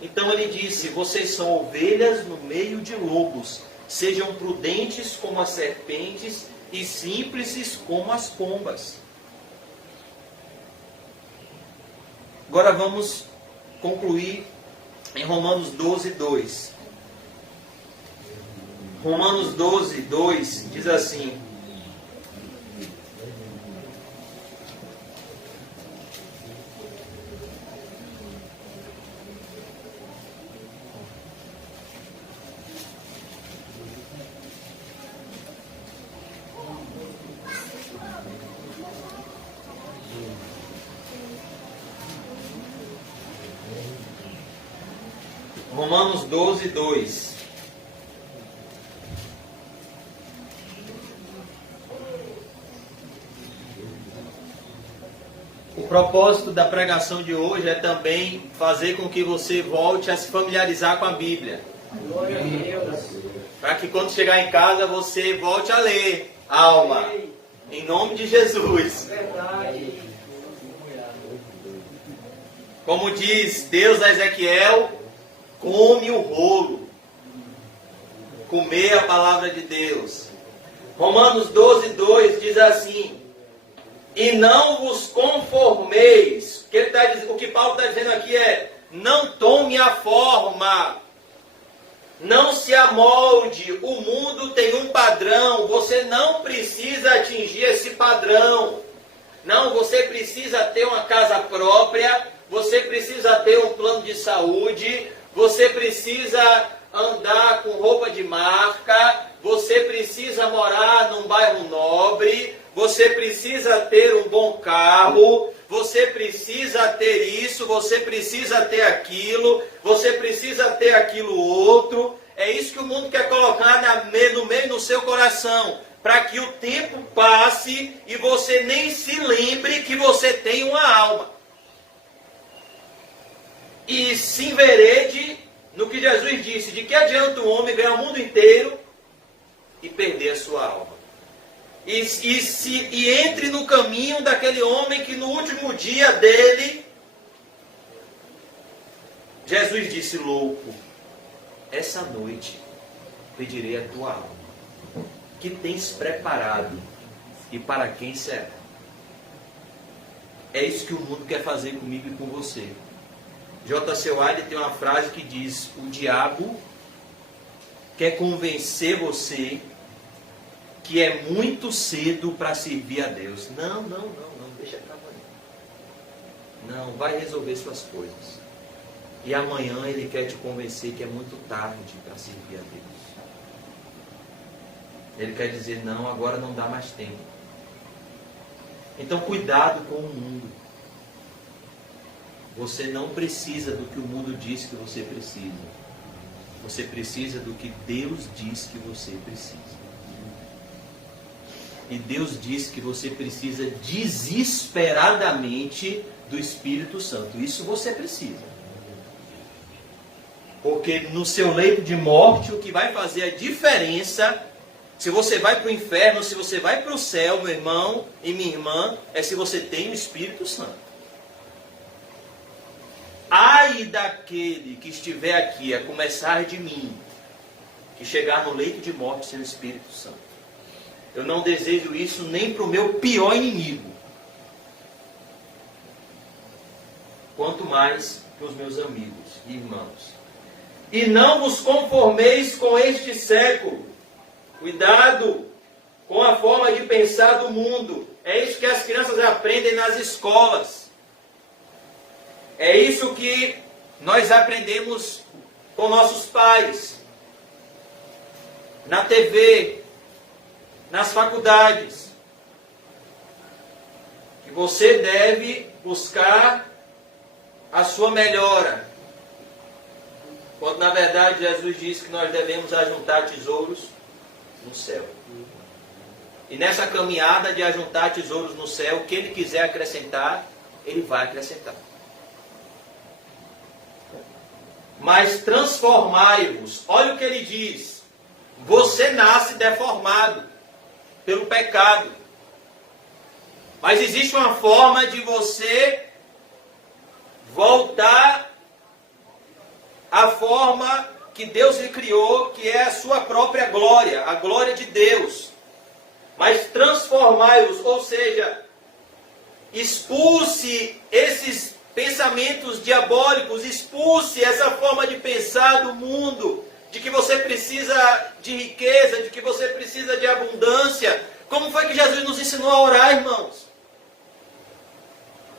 Então ele disse, vocês são ovelhas no meio de lobos, sejam prudentes como as serpentes e simples como as pombas. Agora vamos concluir em Romanos 12:2. Romanos 12:2 diz assim: Romanos 12:2. O propósito da pregação de hoje é também fazer com que você volte a se familiarizar com a Bíblia. Glória a Deus. Para que quando chegar em casa você volte a ler alma. Em nome de Jesus. Como diz Deus a Ezequiel, come o rolo. Comer a palavra de Deus. Romanos 12:2 diz assim: e não vos conformeis. O que Paulo está dizendo aqui é: não tome a forma, não se amolde. O mundo tem um padrão, você não precisa atingir esse padrão. Não, você precisa ter uma casa própria, você precisa ter um plano de saúde, você precisa andar com roupa de marca, você precisa morar num bairro nobre, você precisa ter um bom carro, você precisa ter isso, você precisa ter aquilo, você precisa ter aquilo outro. É isso que o mundo quer colocar no meio do seu coração, para que o tempo passe e você nem se lembre que você tem uma alma. E se enverede no que Jesus disse: de que adianta um homem ganhar o mundo inteiro e perder a sua alma? E entre no caminho daquele homem que no último dia dele, Jesus disse: louco, essa noite pedirei a tua alma. Que tens preparado e para quem será? É isso que o mundo quer fazer comigo e com você. J.C. Wilde tem uma frase que diz: o diabo quer convencer você que é muito cedo para servir a Deus. Não, deixa trabalhar. Não, vai resolver suas coisas. E amanhã ele quer te convencer que é muito tarde para servir a Deus. Ele quer dizer: não, agora não dá mais tempo. Então cuidado com o mundo. Você não precisa do que o mundo diz que você precisa. Você precisa do que Deus diz que você precisa. E Deus diz que você precisa desesperadamente do Espírito Santo. Isso você precisa. Porque no seu leito de morte, o que vai fazer a diferença, se você vai para o inferno, se você vai para o céu, meu irmão e minha irmã, é se você tem o Espírito Santo. Ai daquele que estiver aqui, a começar de mim, que chegar no leito de morte sem o Espírito Santo. Eu não desejo isso nem para o meu pior inimigo. Quanto mais para os meus amigos e irmãos. E não vos conformeis com este século. Cuidado com a forma de pensar do mundo. É isso que as crianças aprendem nas escolas. É isso que nós aprendemos com nossos pais. Na TV, nas faculdades. Que você deve buscar a sua melhora. Quando na verdade Jesus disse que nós devemos ajuntar tesouros no céu. E nessa caminhada de ajuntar tesouros no céu, o que Ele quiser acrescentar, Ele vai acrescentar. Mas transformai-vos. Olha o que Ele diz. Você nasce deformado pelo pecado. Mas existe uma forma de você voltar à forma que Deus lhe criou, que é a sua própria glória, a glória de Deus. Mas transformai-os, ou seja, expulse esses pensamentos diabólicos, expulse essa forma de pensar do mundo, de que você precisa de riqueza, de que você precisa de abundância. Como foi que Jesus nos ensinou a orar, irmãos?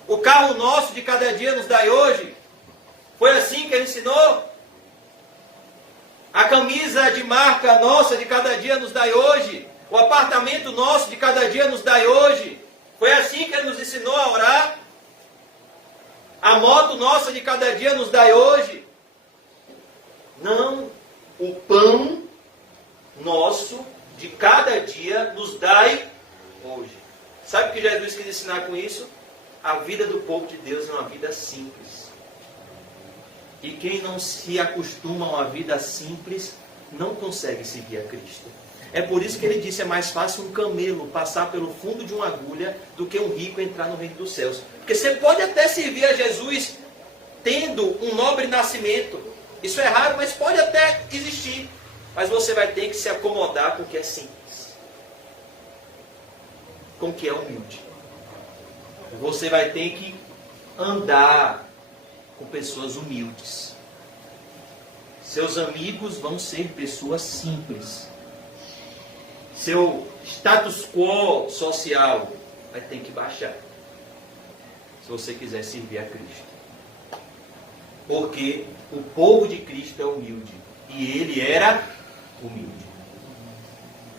O carro nosso de cada dia nos dai hoje? Foi assim que Ele ensinou? A camisa de marca nossa de cada dia nos dai hoje? O apartamento nosso de cada dia nos dai hoje? Foi assim que Ele nos ensinou a orar? A moto nossa de cada dia nos dai hoje? Não. O pão nosso de cada dia nos dai hoje. Sabe o que Jesus quis ensinar com isso? A vida do povo de Deus é uma vida simples. E quem não se acostuma a uma vida simples, não consegue seguir a Cristo. É por isso que ele disse, é mais fácil um camelo passar pelo fundo de uma agulha do que um rico entrar no reino dos céus. Porque você pode até servir a Jesus tendo um nobre nascimento. Isso é raro, mas pode até existir. Mas você vai ter que se acomodar com o que é simples. Com o que é humilde. Você vai ter que andar com pessoas humildes. Seus amigos vão ser pessoas simples. Seu status quo social vai ter que baixar. Se você quiser servir a Cristo. Porque o povo de Cristo é humilde. E ele era humilde.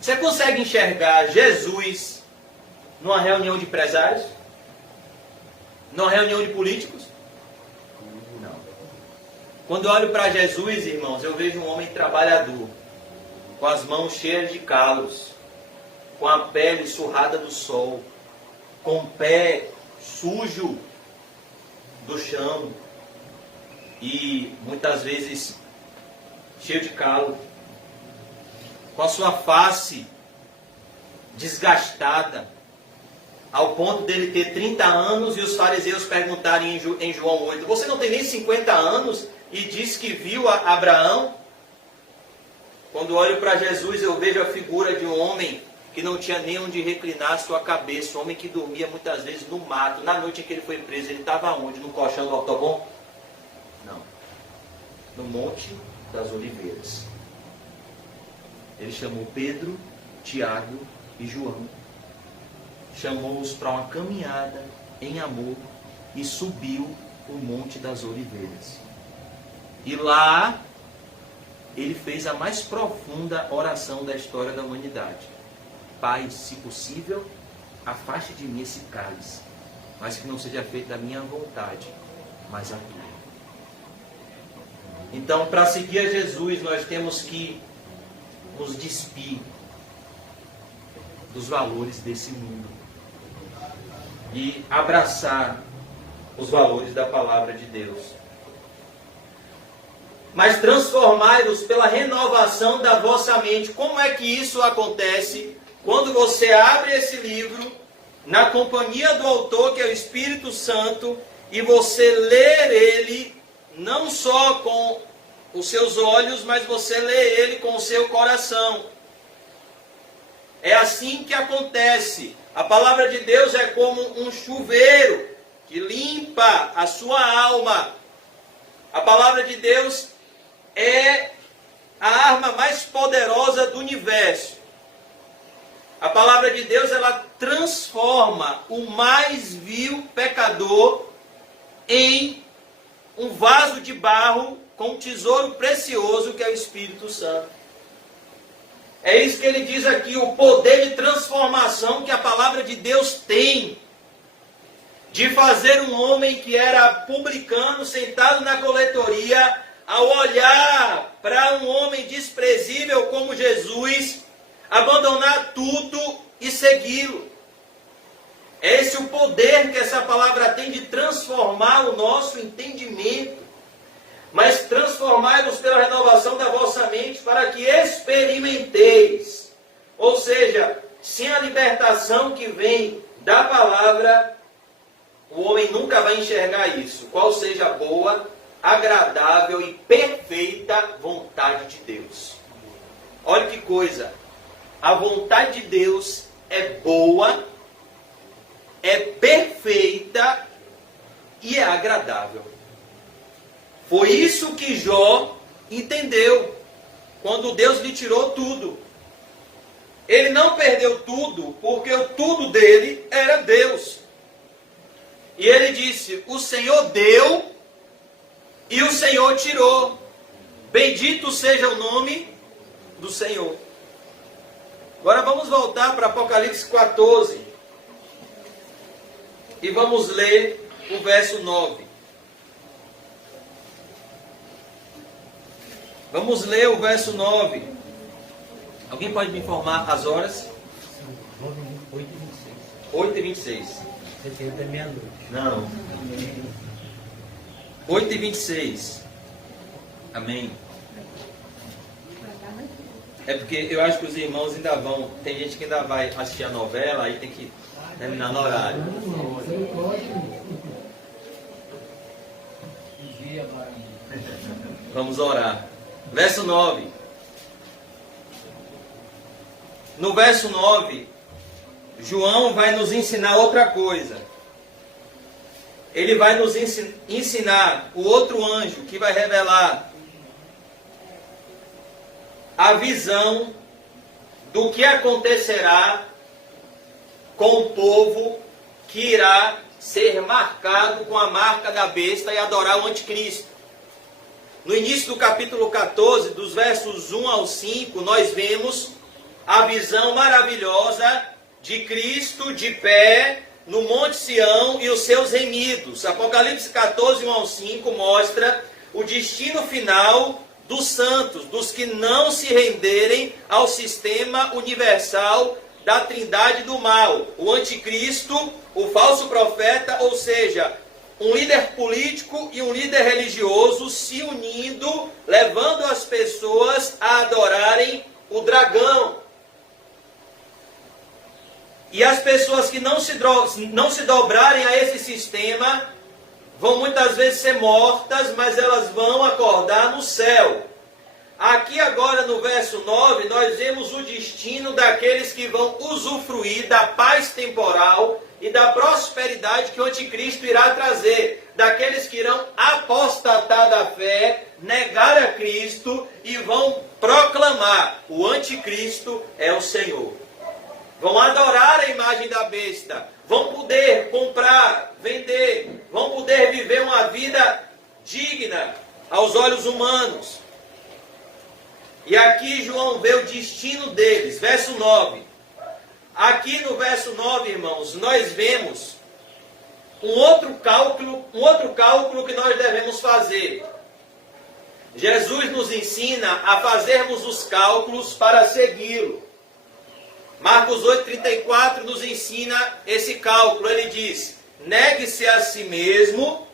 Você consegue enxergar Jesus numa reunião de empresários? Numa reunião de políticos? Não. Quando eu olho para Jesus, irmãos, eu vejo um homem trabalhador, com as mãos cheias de calos, com a pele surrada do sol, com o pé sujo do chão e muitas vezes cheio de calo, com a sua face desgastada, ao ponto dele ter 30 anos e os fariseus perguntarem em João 8, você não tem nem 50 anos e diz que viu Abraão? Quando olho para Jesus, eu vejo a figura de um homem que não tinha nem onde reclinar sua cabeça, um homem que dormia muitas vezes no mato. Na noite em que ele foi preso, ele estava onde? No colchão do Autobom? Não. No Monte das Oliveiras. Ele chamou Pedro, Tiago e João. Chamou-os para uma caminhada em amor e subiu o Monte das Oliveiras. E lá ele fez a mais profunda oração da história da humanidade. Pai, se possível, afaste de mim esse cálice, mas que não seja feito da minha vontade, mas a tua. Então, para seguir a Jesus, nós temos que nos despir dos valores desse mundo e abraçar os valores da palavra de Deus. Mas transformai-vos pela renovação da vossa mente. Como é que isso acontece? Quando você abre esse livro, na companhia do autor, que é o Espírito Santo, e você lê ele, não só com os seus olhos, mas você lê ele com o seu coração. É assim que acontece. A palavra de Deus é como um chuveiro que limpa a sua alma. A palavra de Deus é a arma mais poderosa do universo. A palavra de Deus, ela transforma o mais vil pecador em um vaso de barro com um tesouro precioso que é o Espírito Santo. É isso que ele diz aqui, o poder de transformação que a palavra de Deus tem. De fazer um homem que era publicano, sentado na coletoria, ao olhar para um homem desprezível como Jesus, abandonar tudo e segui-lo. É esse o poder que essa palavra tem de transformar o nosso entendimento. Mas transformai-vos pela renovação da vossa mente para que experimenteis. Ou seja, sem a libertação que vem da palavra, o homem nunca vai enxergar isso. Qual seja a boa, agradável e perfeita vontade de Deus. Olha que coisa. A vontade de Deus é boa, é perfeita e é agradável. Foi isso que Jó entendeu quando Deus lhe tirou tudo. Ele não perdeu tudo porque o tudo dele era Deus. E ele disse, o Senhor deu e o Senhor tirou. Bendito seja o nome do Senhor. Agora vamos voltar para Apocalipse 14. E vamos ler o verso 9. Vamos ler o verso 9. Alguém pode me informar as horas? 8h26. 8h26. Da meia-noite. Não. 8h26. Amém. É porque eu acho que os irmãos ainda vão. Tem gente que ainda vai assistir a novela, aí tem que terminar no horário. Vamos orar. Verso 9. No verso 9, João vai nos ensinar outra coisa. Ele vai nos ensinar o outro anjo que vai revelar a visão do que acontecerá com o povo que irá ser marcado com a marca da besta e adorar o anticristo. No início do capítulo 14, dos versos 1 ao 5, nós vemos a visão maravilhosa de Cristo de pé no Monte Sião e os seus remidos. Apocalipse 14, 1 ao 5 mostra o destino final dos santos, dos que não se renderem ao sistema universal da trindade do mal. O anticristo, o falso profeta, ou seja, um líder político e um líder religioso se unindo, levando as pessoas a adorarem o dragão. E as pessoas que não se dobrarem a esse sistema vão muitas vezes ser mortas, mas elas vão acordar no céu. Aqui agora no verso 9, nós vemos o destino daqueles que vão usufruir da paz temporal e da prosperidade que o anticristo irá trazer. Daqueles que irão apostatar da fé, negar a Cristo e vão proclamar: o anticristo é o Senhor. Vão adorar a imagem da besta, vão poder comprar, vender, vão poder viver uma vida digna aos olhos humanos. E aqui João vê o destino deles, verso 9. Aqui no verso 9, irmãos, nós vemos um outro cálculo que nós devemos fazer. Jesus nos ensina a fazermos os cálculos para segui-lo. Marcos 8,34 nos ensina esse cálculo. Ele diz: negue-se a si mesmo,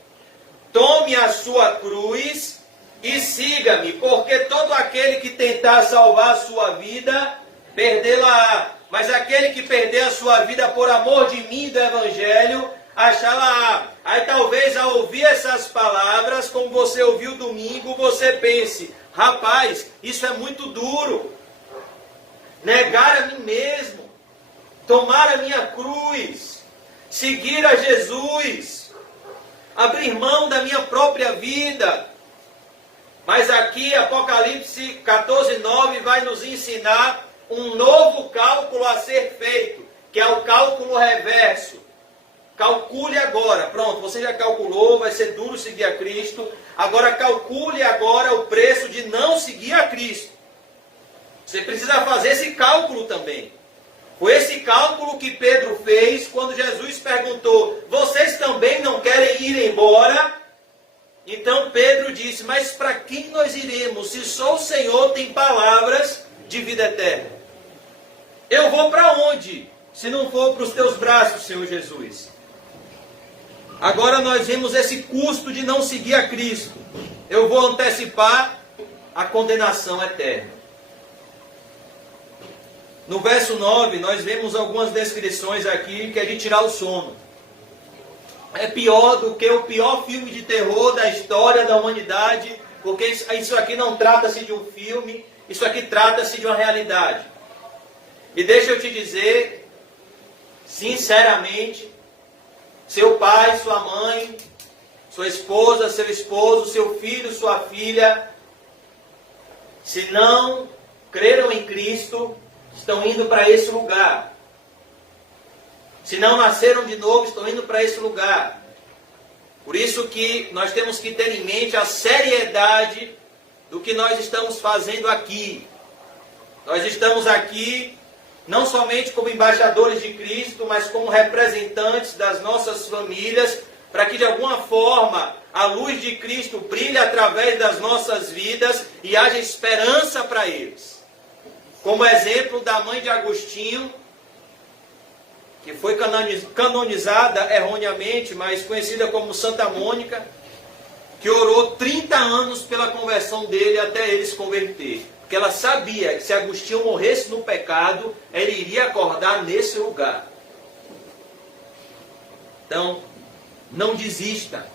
tome a sua cruz e siga-me, porque todo aquele que tentar salvar a sua vida, perdê-la-á. Mas aquele que perder a sua vida por amor de mim e do Evangelho, achá-la-á. Aí talvez ao ouvir essas palavras, como você ouviu domingo, você pense: rapaz, isso é muito duro. Negar a mim mesmo, tomar a minha cruz, seguir a Jesus, abrir mão da minha própria vida. Mas aqui Apocalipse 14, 9 vai nos ensinar um novo cálculo a ser feito, que é o cálculo reverso. Calcule agora, pronto, você já calculou, vai ser duro seguir a Cristo. Agora calcule agora o preço de não seguir a Cristo. Você precisa fazer esse cálculo também. Foi esse cálculo que Pedro fez quando Jesus perguntou: vocês também não querem ir embora? Então Pedro disse: mas para quem nós iremos, se só o Senhor tem palavras de vida eterna? Eu vou para onde, se não for para os teus braços, Senhor Jesus? Agora nós vemos esse custo de não seguir a Cristo. Eu vou antecipar a condenação eterna. No verso 9, nós vemos algumas descrições aqui que é de tirar o sono. É pior do que o pior filme de terror da história da humanidade, porque isso aqui não trata-se de um filme, isso aqui trata-se de uma realidade. E deixa eu te dizer, sinceramente, seu pai, sua mãe, sua esposa, seu esposo, seu filho, sua filha, se não creram em Cristo, estão indo para esse lugar. Se não nasceram de novo, estão indo para esse lugar. Por isso que nós temos que ter em mente a seriedade do que nós estamos fazendo aqui. Nós estamos aqui não somente como embaixadores de Cristo, mas como representantes das nossas famílias, para que de alguma forma a luz de Cristo brilhe através das nossas vidas e haja esperança para eles. Como exemplo da mãe de Agostinho, que foi canonizada erroneamente, mas conhecida como Santa Mônica, que orou 30 anos pela conversão dele até ele se converter. Porque ela sabia que se Agostinho morresse no pecado, ele iria acordar nesse lugar. Então, não desista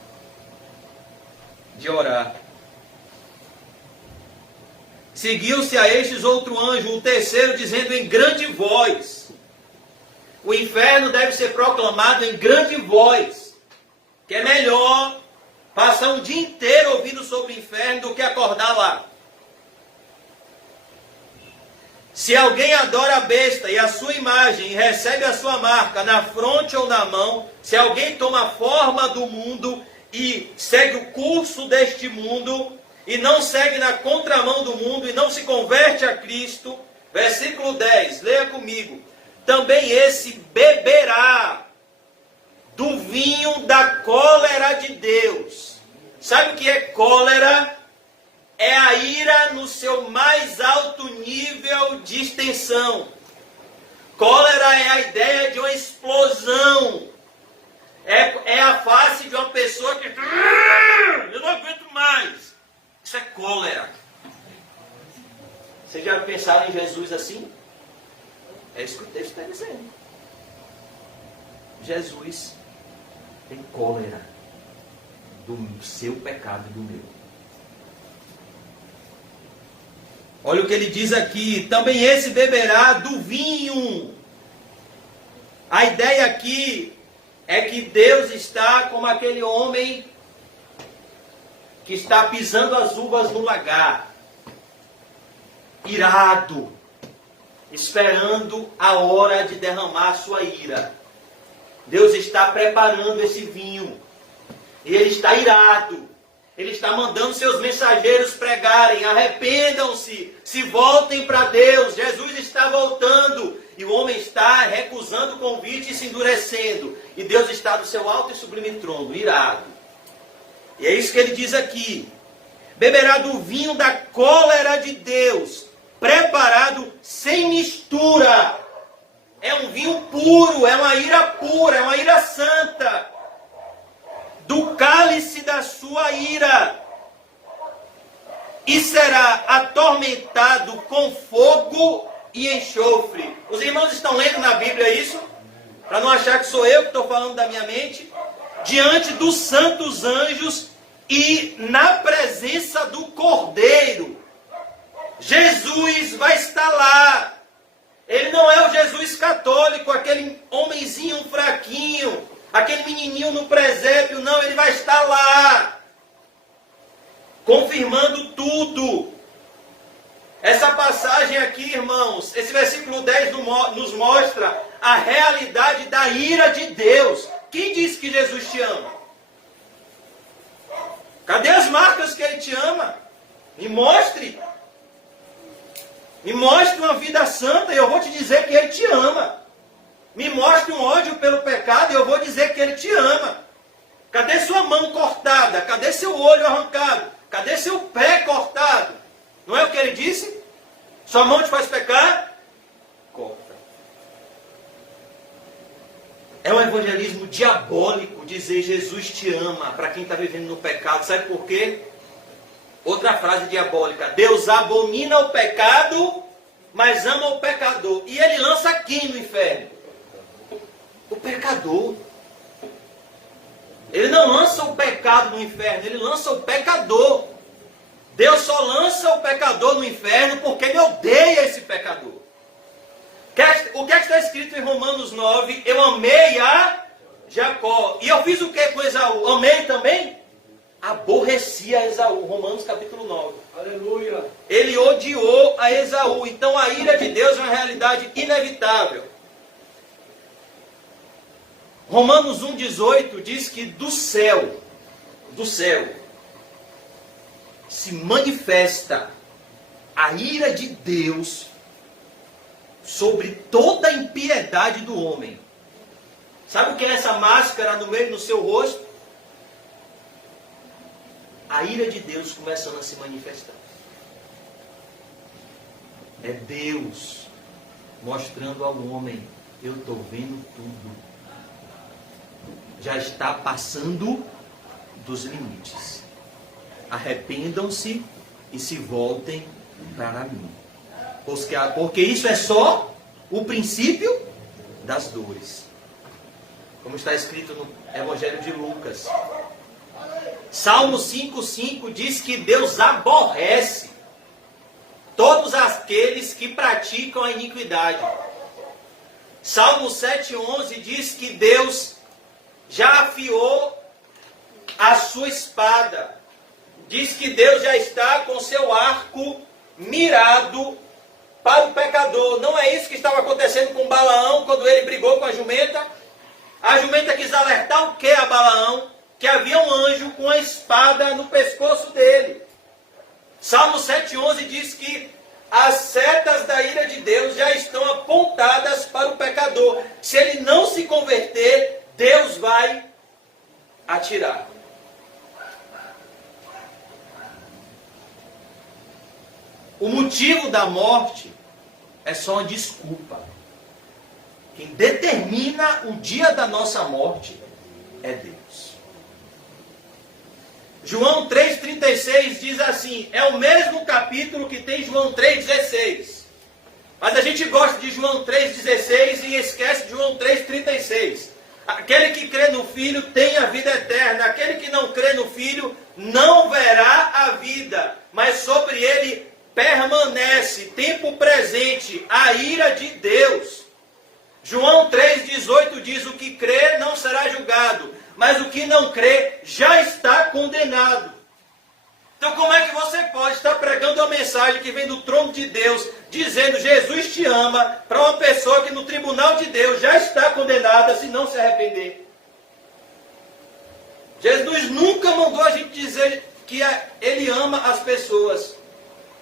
de orar. Seguiu-se a estes outro anjo, o terceiro, dizendo em grande voz. O inferno deve ser proclamado em grande voz. Que é melhor passar um dia inteiro ouvindo sobre o inferno do que acordar lá. Se alguém adora a besta e a sua imagem e recebe a sua marca na fronte ou na mão, se alguém toma a forma do mundo e segue o curso deste mundo, e não segue na contramão do mundo, e não se converte a Cristo, versículo 10, leia comigo. Também esse beberá do vinho da cólera de Deus. Sabe o que é cólera? É a ira no seu mais alto nível de extensão. Cólera é a ideia de uma explosão. É a face de uma pessoa que... Eu não aguento mais. Isso é cólera. Vocês já pensaram em Jesus assim? É isso que o texto está dizendo. Jesus tem cólera do seu pecado e do meu. Olha o que ele diz aqui. Também esse beberá do vinho. A ideia aqui é que Deus está como aquele homem que está pisando as uvas no lagar, irado, esperando a hora de derramar sua ira. Deus está preparando esse vinho. E ele está irado. Ele está mandando seus mensageiros pregarem, arrependam-se, se voltem para Deus. Jesus está voltando. E o homem está recusando o convite e se endurecendo. E Deus está do seu alto e sublime trono, irado. E é isso que ele diz aqui. Beberá do vinho da cólera de Deus, preparado sem mistura. É um vinho puro, é uma ira pura, é uma ira santa. Do cálice da sua ira. E será atormentado com fogo e enxofre. Os irmãos estão lendo na Bíblia isso? Para não achar que sou eu que estou falando da minha mente. Diante dos santos anjos e na presença do Cordeiro. Jesus vai estar lá. Ele não é o Jesus católico, aquele homenzinho fraquinho, aquele menininho no presépio, não, ele vai estar lá, confirmando tudo. Essa passagem aqui, irmãos, esse versículo 10 nos mostra a realidade da ira de Deus. Quem disse que Jesus te ama? Cadê as marcas que ele te ama? Me mostre. Me mostre uma vida santa e eu vou te dizer que ele te ama. Me mostre um ódio pelo pecado e eu vou dizer que ele te ama. Cadê sua mão cortada? Cadê seu olho arrancado? Cadê seu pé cortado? Não é o que ele disse? Sua mão te faz pecar? Corta. É um evangelismo diabólico dizer Jesus te ama para quem está vivendo no pecado. Sabe por quê? Outra frase diabólica. Deus abomina o pecado, mas ama o pecador. E ele lança quem no inferno? O pecador. Ele não lança o pecado no inferno, ele lança o pecador. Deus só lança o pecador no inferno porque ele odeia esse pecador. O que está escrito em Romanos 9? Eu amei a Jacó. E eu fiz o que com Esaú? Amei também? Aborreci a Esaú. Romanos capítulo 9. Aleluia. Ele odiou a Esaú. Então a ira de Deus é uma realidade inevitável. Romanos 1,18 diz que do céu, se manifesta a ira de Deus sobre toda a impiedade do homem. Sabe o que é essa máscara no meio do seu rosto? A ira de Deus começando a se manifestar. É Deus mostrando ao homem, eu estou vendo tudo. Já está passando dos limites. arrependam-se e se voltem para mim. Porque isso é só o princípio das dores. Como está escrito no Evangelho de Lucas. Salmo 5,5 diz que Deus aborrece todos aqueles que praticam a iniquidade. Salmo 7,11 diz que Deus já afiou a sua espada. Diz que Deus já está com seu arco mirado para o pecador. Não é isso que estava acontecendo com Balaão quando ele brigou com a jumenta? A jumenta quis alertar o que a Balaão? Que havia um anjo com a espada no pescoço dele. Salmo 7,11 diz que as setas da ira de Deus já estão apontadas para o pecador. Se ele não se converter, Deus vai atirar. O motivo da morte é só uma desculpa. Quem determina o dia da nossa morte é Deus. João 3,36 diz assim, é o mesmo capítulo que tem João 3,16. Mas a gente gosta de João 3,16 e esquece de João 3,36. Aquele que crê no Filho tem a vida eterna. Aquele que não crê no Filho não verá a vida, mas sobre ele permanece, tempo presente, a ira de Deus. João 3,18 diz, o que crê não será julgado, mas o que não crê já está condenado. Então como é que você pode estar pregando uma mensagem que vem do trono de Deus, dizendo Jesus te ama, para uma pessoa que no tribunal de Deus já está condenada se não se arrepender? Jesus nunca mandou a gente dizer que ele ama as pessoas.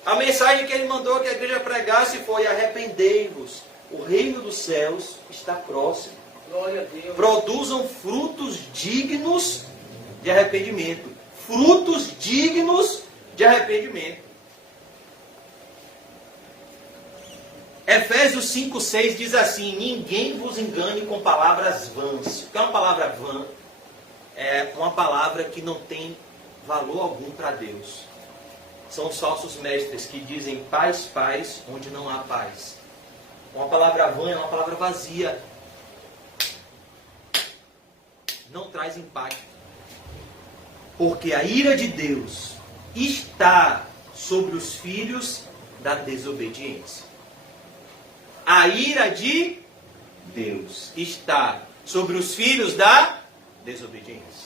A mensagem que ele mandou que a igreja pregasse foi: arrependei-vos, o reino dos céus está próximo. Glória a Deus. Produzam frutos dignos de arrependimento. Frutos dignos de arrependimento. Efésios 5,6 diz assim: ninguém vos engane com palavras vãs. O que é uma palavra vã? É uma palavra que não tem valor algum para Deus. São os falsos mestres que dizem paz, paz, onde não há paz. Uma palavra vã é uma palavra vazia. Não traz impacto. Porque a ira de Deus está sobre os filhos da desobediência. A ira de Deus está sobre os filhos da desobediência.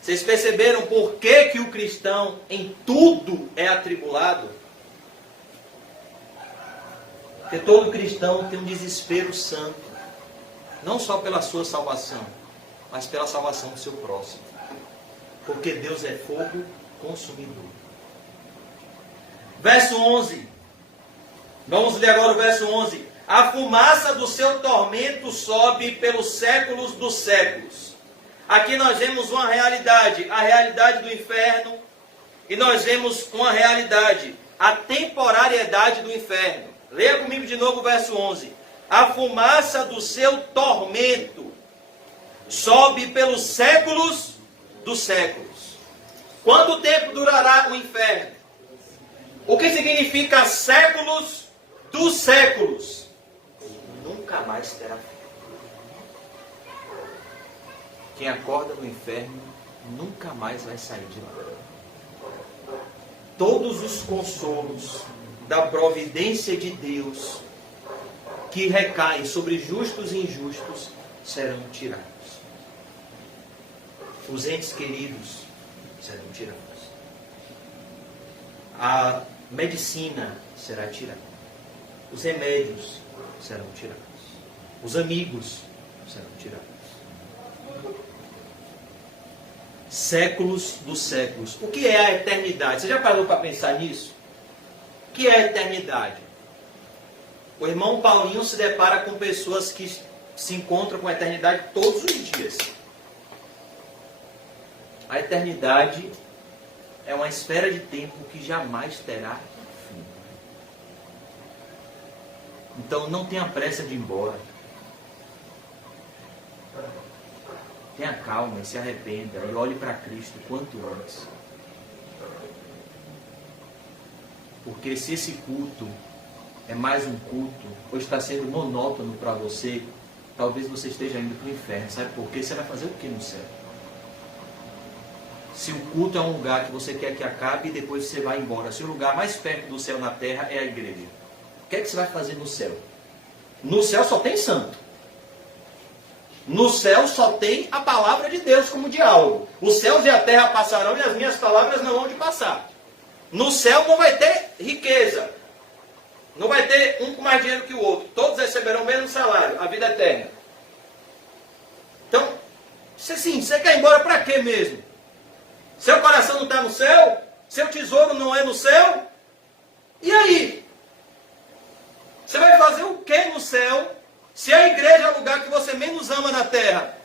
Vocês perceberam por que o cristão em tudo é atribulado? Porque todo cristão tem um desespero santo. Não só pela sua salvação, mas pela salvação do seu próximo. Porque Deus é fogo consumidor. Verso 11. Vamos ler agora o verso 11. A fumaça do seu tormento sobe pelos séculos dos séculos. Aqui nós vemos uma realidade, a realidade do inferno. E nós vemos uma realidade, a temporariedade do inferno. Leia comigo de novo o verso 11. A fumaça do seu tormento sobe pelos séculos dos séculos. Quanto tempo durará o inferno? O que significa séculos dos séculos? Nunca mais terá fim. Quem acorda no inferno nunca mais vai sair de lá. Todos os consolos da providência de Deus que recaem sobre justos e injustos serão tirados. Os entes queridos serão tirados. A medicina será tirada. Os remédios serão tirados. Os amigos serão tirados. Séculos dos séculos. O que é a eternidade? Você já parou para pensar nisso? O que é a eternidade? O irmão Paulinho se depara com pessoas que se encontram com a eternidade todos os dias. A eternidade é uma esfera de tempo que jamais terá fim. Então não tenha pressa de ir embora. Tenha calma e se arrependa e olhe para Cristo quanto antes. Porque se esse culto é mais um culto, ou está sendo monótono para você, talvez você esteja indo para o inferno. Sabe por quê? Você vai fazer o que no céu? Se o culto é um lugar que você quer que acabe e depois você vai embora. Se o lugar mais perto do céu na terra é a igreja, o que é que você vai fazer no céu? No céu só tem santo. No céu só tem a palavra de Deus como diálogo. Os céus e a terra passarão e as minhas palavras não vão de passar. No céu não vai ter riqueza. Não vai ter um com mais dinheiro que o outro. Todos receberão o mesmo salário, a vida eterna. Então, você quer ir embora para quê mesmo? Seu coração não está no céu? Seu tesouro não é no céu? E aí? Você vai fazer o que no céu, se a igreja é o lugar que você menos ama na terra?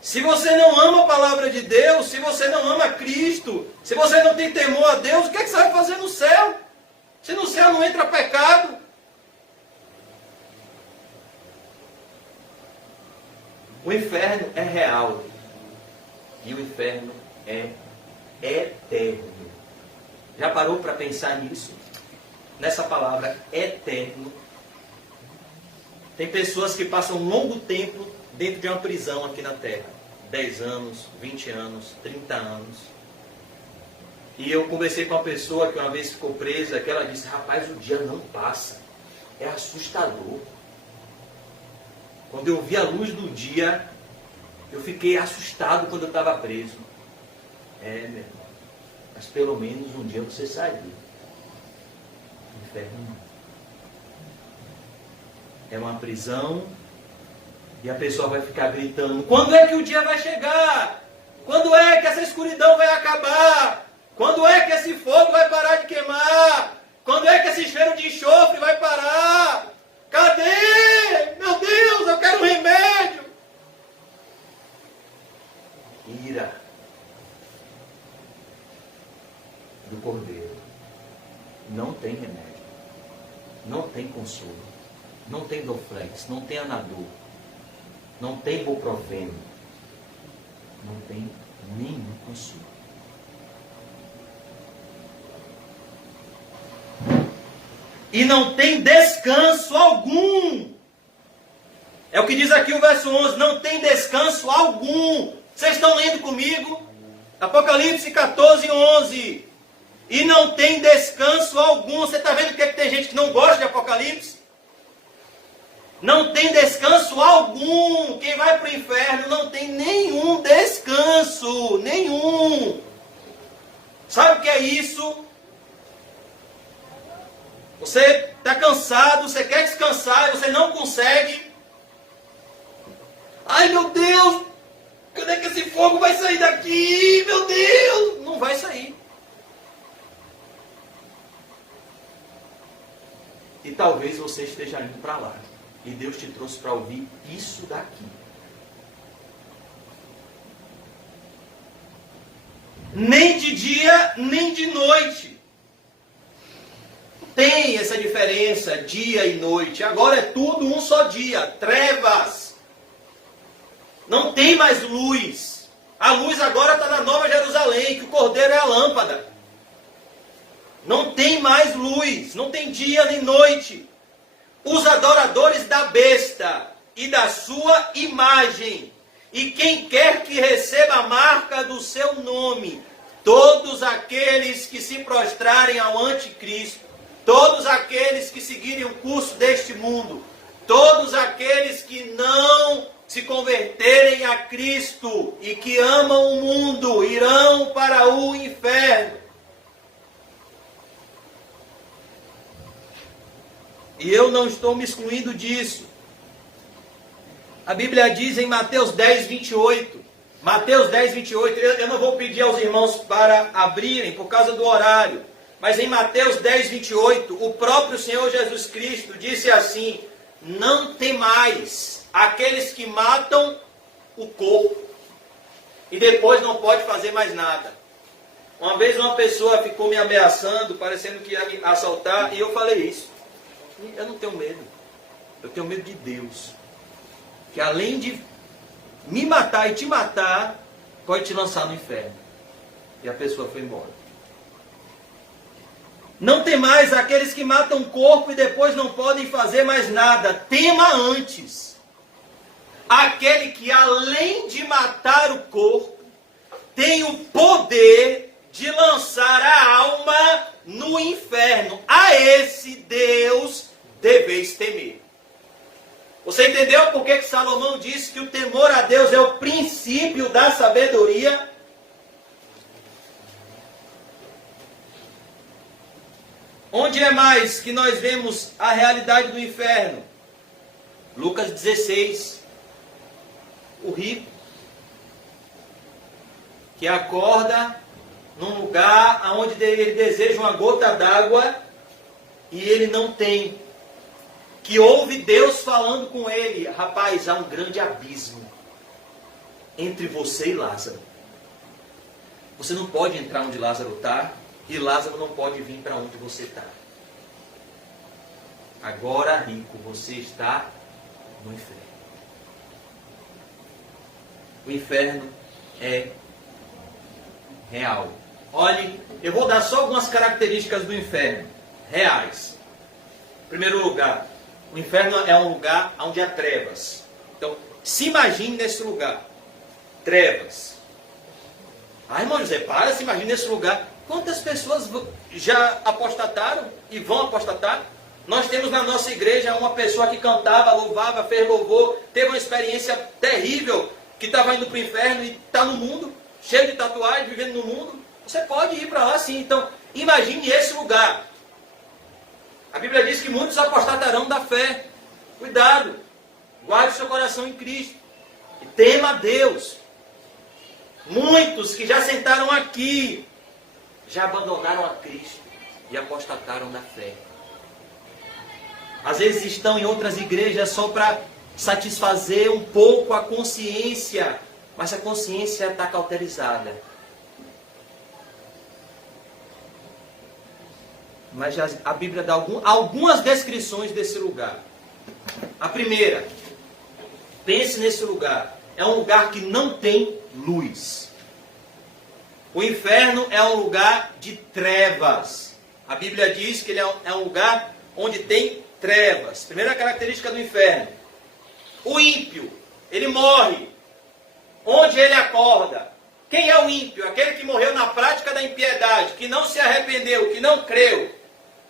Se você não ama a palavra de Deus, se você não ama Cristo, se você não tem temor a Deus, o que é que você vai fazer no céu? Se no céu não entra pecado. O inferno é real. E o inferno é eterno. Já parou para pensar nisso? Nessa palavra eterno. Tem pessoas que passam um longo tempo dentro de uma prisão aqui na terra. 10 anos, 20 anos, 30 anos. E eu conversei com uma pessoa que uma vez ficou presa, que ela disse, rapaz, o dia não passa. É assustador. Quando eu vi a luz do dia, eu fiquei assustado quando eu estava preso. Meu irmão, mas pelo menos um dia você saiu. O inferno não. É uma prisão. E a pessoa vai ficar gritando, quando é que o dia vai chegar? Quando é que essa escuridão vai acabar? Quando é que esse fogo vai parar de queimar? Quando é que esse cheiro de enxofre vai parar? Cadê? Meu Deus, eu quero um remédio. Ira do Cordeiro. Não tem remédio. Não tem consolo. Não tem Doflex. Não tem Anador. Não tem ibuprofeno. Não tem nenhum consolo. E não tem descanso algum. É o que diz aqui o verso 11. Não tem descanso algum. Vocês estão lendo comigo? Apocalipse 14, 11. E não tem descanso algum. Você está vendo que tem gente que não gosta de Apocalipse? Não tem descanso algum. Quem vai para o inferno não tem nenhum descanso. Nenhum. Sabe o que é isso? Você está cansado, você quer descansar e você não consegue. Ai meu Deus, quando é que esse fogo vai sair daqui? Meu Deus, não vai sair. E talvez você esteja indo para lá. E Deus te trouxe para ouvir isso daqui. Nem de dia, nem de noite. Tem essa diferença, dia e noite. Agora é tudo um só dia. Trevas. Não tem mais luz. A luz agora está na Nova Jerusalém, que o Cordeiro é a lâmpada. Não tem mais luz. Não tem dia nem noite. Os adoradores da besta e da sua imagem, e quem quer que receba a marca do seu nome, todos aqueles que se prostrarem ao anticristo, todos aqueles que seguirem o curso deste mundo, todos aqueles que não se converterem a Cristo e que amam o mundo, irão para o inferno. E eu não estou me excluindo disso. A Bíblia diz em Mateus 10, 28. Mateus 10, 28. Eu não vou pedir aos irmãos para abrirem por causa do horário. Mas em Mateus 10, 28, o próprio Senhor Jesus Cristo disse assim: não temais aqueles que matam o corpo e depois não pode fazer mais nada. Uma vez uma pessoa ficou me ameaçando, parecendo que ia me assaltar, e eu falei isso. Eu não tenho medo. Eu tenho medo de Deus. Que além de me matar e te matar, pode te lançar no inferno. E a pessoa foi embora. Não temais aqueles que matam o corpo e depois não podem fazer mais nada. Tema antes aquele que, além de matar o corpo, tem o poder de lançar a alma no inferno. A esse Deus deveis temer. Você entendeu por que Salomão disse que o temor a Deus é o princípio da sabedoria? Onde é mais que nós vemos a realidade do inferno? Lucas 16. O rico que acorda num lugar onde ele deseja uma gota d'água e ele não tem. Que ouve Deus falando com ele: rapaz, há um grande abismo entre você e Lázaro. Você não pode entrar onde Lázaro está e Lázaro não pode vir para onde você está. Agora, rico, você está no inferno. O inferno é real. Olhe, eu vou dar só algumas características do inferno reais. Em primeiro lugar, o inferno é um lugar onde há trevas. Então, se imagine nesse lugar. Trevas. Ah, irmão José, se imagine nesse lugar. Quantas pessoas já apostataram e vão apostatar? Nós temos na nossa igreja uma pessoa que cantava, louvava, fez louvor, teve uma experiência terrível, que estava indo para o inferno e está no mundo, cheio de tatuagem, vivendo no mundo. Você pode ir para lá sim. Então, imagine esse lugar. A Bíblia diz que muitos apostatarão da fé. Cuidado. Guarde seu coração em Cristo. E tema a Deus. Muitos que já sentaram aqui, já abandonaram a Cristo e apostataram da fé. Às vezes estão em outras igrejas só para satisfazer um pouco a consciência, mas a consciência está cauterizada. Mas a Bíblia dá algumas descrições desse lugar. A primeira, pense nesse lugar. É um lugar que não tem luz. O inferno é um lugar de trevas. A Bíblia diz que ele é um lugar onde tem trevas. Primeira característica do inferno. O ímpio, ele morre. Onde ele acorda? Quem é o ímpio? Aquele que morreu na prática da impiedade, que não se arrependeu, que não creu.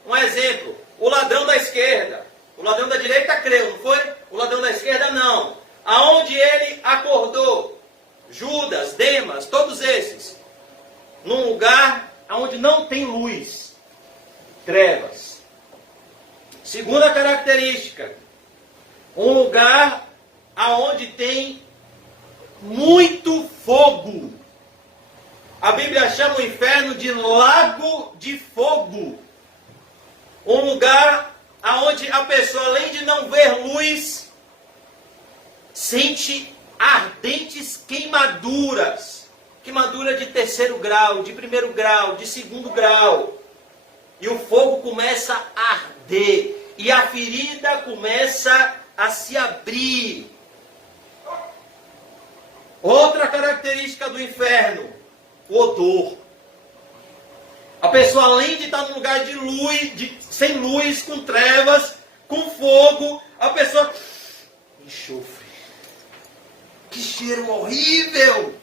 Um exemplo, o ladrão da esquerda. O ladrão da direita creu, não foi? O ladrão da esquerda não. Aonde ele acordou? Judas, Demas, todos esses. Num lugar onde não tem luz. Trevas. Segunda característica. Um lugar aonde tem muito fogo. A Bíblia chama o inferno de lago de fogo. Um lugar onde a pessoa, além de não ver luz, sente ardentes queimaduras. Queimadura de 3º grau, de 1º grau, de 2º grau. E o fogo começa a arder. E a ferida começa a se abrir. Outra característica do inferno, o odor. A pessoa, além de estar num lugar de luz, sem luz, com trevas, com fogo, a pessoa... enxofre. Que cheiro horrível!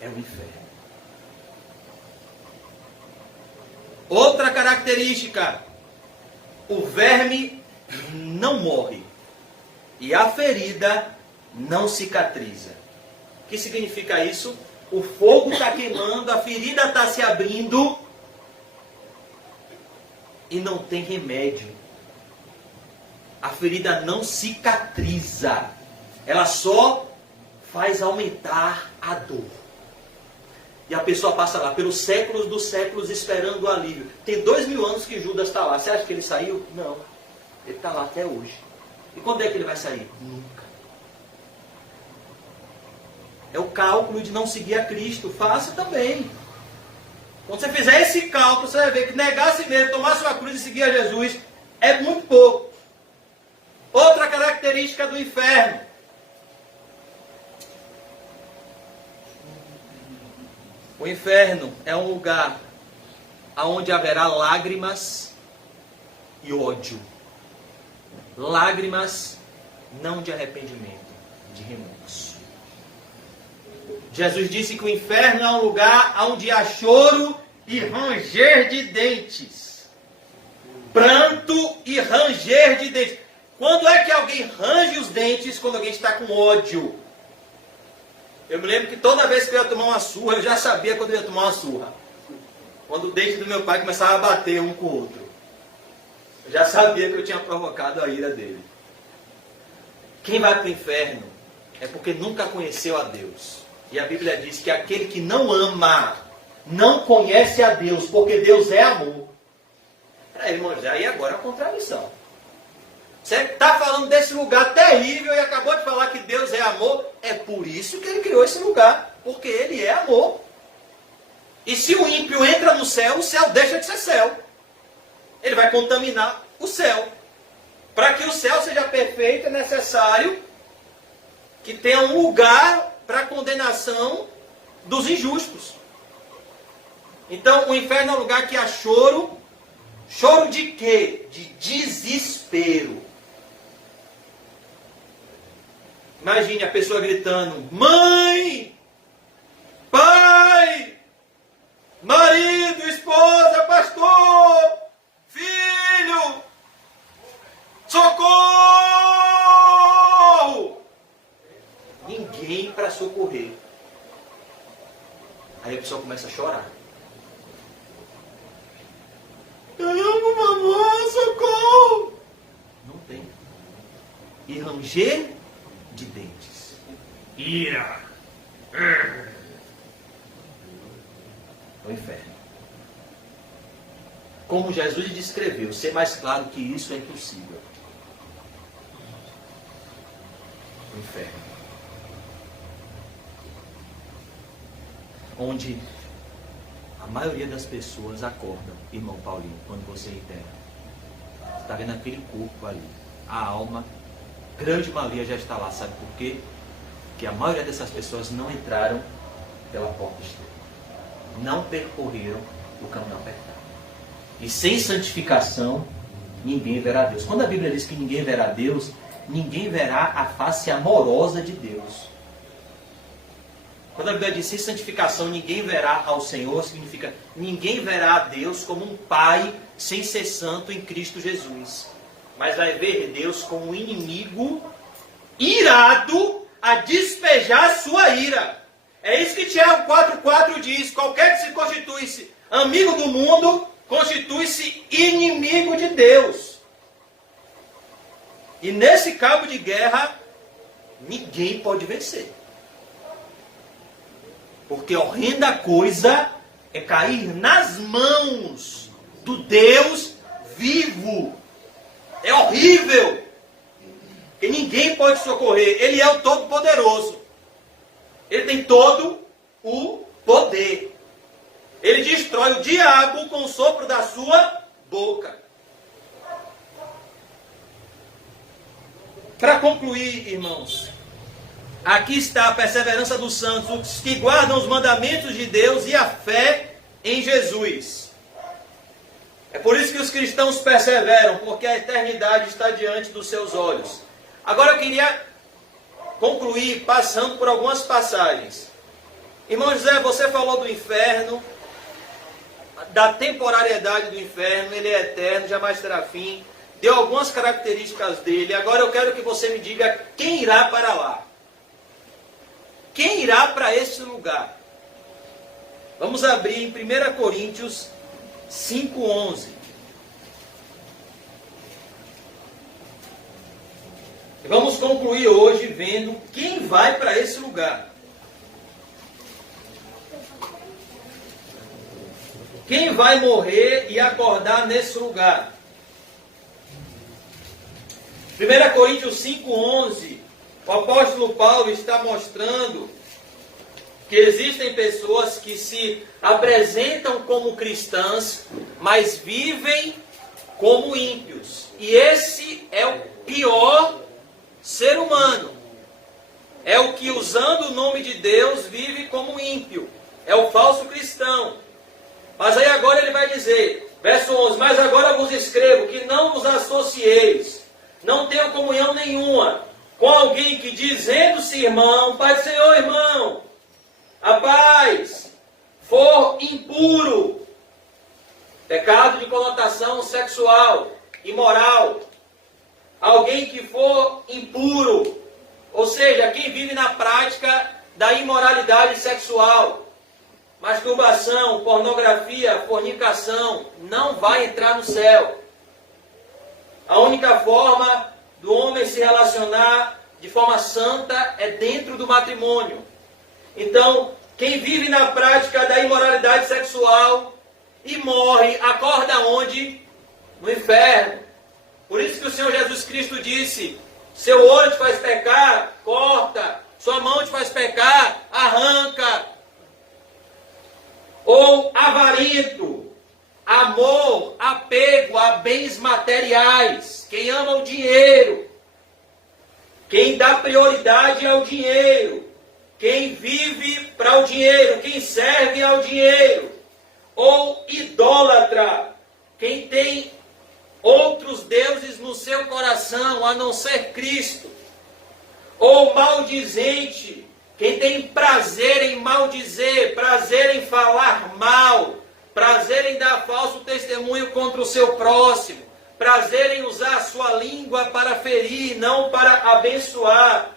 É o inferno. Outra característica, o verme não morre e a ferida não cicatriza. O que significa isso? O fogo está queimando, a ferida está se abrindo e não tem remédio. A ferida não cicatriza. Ela só faz aumentar a dor. E a pessoa passa lá pelos séculos dos séculos esperando o alívio. Tem 2000 anos que Judas está lá. Você acha que ele saiu? Não. Ele está lá até hoje. E quando é que ele vai sair? Nunca. É o cálculo de não seguir a Cristo. Faça também. Quando você fizer esse cálculo, você vai ver que negar a si mesmo, tomar sua cruz e seguir a Jesus é muito pouco. Outra característica do inferno. O inferno é um lugar aonde haverá lágrimas e ódio. Lágrimas não de arrependimento, de remorso. Jesus disse que o inferno é um lugar onde há choro e ranger de dentes. Pranto e ranger de dentes. Quando é que alguém range os dentes? Quando alguém está com ódio. Eu me lembro que toda vez que eu ia tomar uma surra, eu já sabia quando eu ia tomar uma surra. Quando o dente do meu pai começava a bater um com o outro. Eu já sabia que eu tinha provocado a ira dele. Quem vai para o inferno é porque nunca conheceu a Deus. E a Bíblia diz que aquele que não ama, não conhece a Deus, porque Deus é amor. Peraí, irmão, já e agora a contradição. Você está falando desse lugar terrível e acabou de falar que Deus é amor. É por isso que ele criou esse lugar. Porque ele é amor. E se o ímpio entra no céu, o céu deixa de ser céu. Ele vai contaminar o céu. Para que o céu seja perfeito, é necessário que tenha um lugar para a condenação dos injustos. Então, o inferno é um lugar que há choro. Choro de quê? De desespero. Imagine a pessoa gritando: mãe, pai, marido, esposa, pastor, filho, socorro! Ninguém para socorrer. Aí a pessoa começa a chorar. Eu amo mamãe, socorro! Não tem. E ranger de dentes. Ira. O inferno. Como Jesus descreveu, ser mais claro que isso é impossível. O inferno. Onde a maioria das pessoas acordam, irmão Paulinho, quando você enterra. Você está vendo aquele corpo ali. A alma, grande maioria já está lá. Sabe por quê? Porque a maioria dessas pessoas não entraram pela porta estreita. Não percorreram o caminho apertado. E sem santificação, ninguém verá Deus. Quando a Bíblia diz que ninguém verá Deus, ninguém verá a face amorosa de Deus. Quando a Bíblia diz sem santificação ninguém verá ao Senhor, significa ninguém verá a Deus como um pai sem ser santo em Cristo Jesus. Mas vai ver Deus como um inimigo irado a despejar sua ira. É isso que Tiago 4,4 diz: qualquer que se constitui-se amigo do mundo, constitui-se inimigo de Deus. E nesse cabo de guerra, ninguém pode vencer. Porque horrenda coisa é cair nas mãos do Deus vivo. É horrível. E ninguém pode socorrer. Ele é o Todo-Poderoso. Ele tem todo o poder. Ele destrói o diabo com o sopro da sua boca. Para concluir, irmãos, aqui está a perseverança dos santos, os que guardam os mandamentos de Deus e a fé em Jesus. É por isso que os cristãos perseveram, porque a eternidade está diante dos seus olhos. Agora eu queria concluir passando por algumas passagens. Irmão José, você falou do inferno, da temporariedade do inferno, ele é eterno, jamais terá fim. Deu algumas características dele. Agora eu quero que você me diga quem irá para lá. Quem irá para esse lugar? Vamos abrir em 1 Coríntios 5:11. E vamos concluir hoje vendo quem vai para esse lugar. Quem vai morrer e acordar nesse lugar? 1 Coríntios 5:11. O apóstolo Paulo está mostrando que existem pessoas que se apresentam como cristãs, mas vivem como ímpios. E esse é o pior ser humano. É o que, usando o nome de Deus, vive como ímpio. É o falso cristão. Mas aí agora ele vai dizer, verso 11, mas agora vos escrevo que não vos associeis, não tenham comunhão nenhuma com alguém que dizendo-se irmão, Pai do Senhor, irmão, a paz, for impuro, pecado de conotação sexual, imoral, alguém que for impuro, ou seja, quem vive na prática da imoralidade sexual, masturbação, pornografia, fornicação, não vai entrar no céu. A única forma do homem se relacionar de forma santa é dentro do matrimônio. Então, quem vive na prática da imoralidade sexual e morre, acorda onde? No inferno. Por isso que o Senhor Jesus Cristo disse, seu olho te faz pecar, corta. Sua mão te faz pecar, arranca. Ou avarento, amor, apego a bens materiais. Quem ama o dinheiro, quem dá prioridade ao dinheiro, quem vive para o dinheiro, quem serve ao dinheiro. Ou idólatra, quem tem outros deuses no seu coração, a não ser Cristo. Ou maldizente, quem tem prazer em maldizer, prazer em falar mal, prazer em dar falso testemunho contra o seu próximo, prazer em usar a sua língua para ferir, não para abençoar,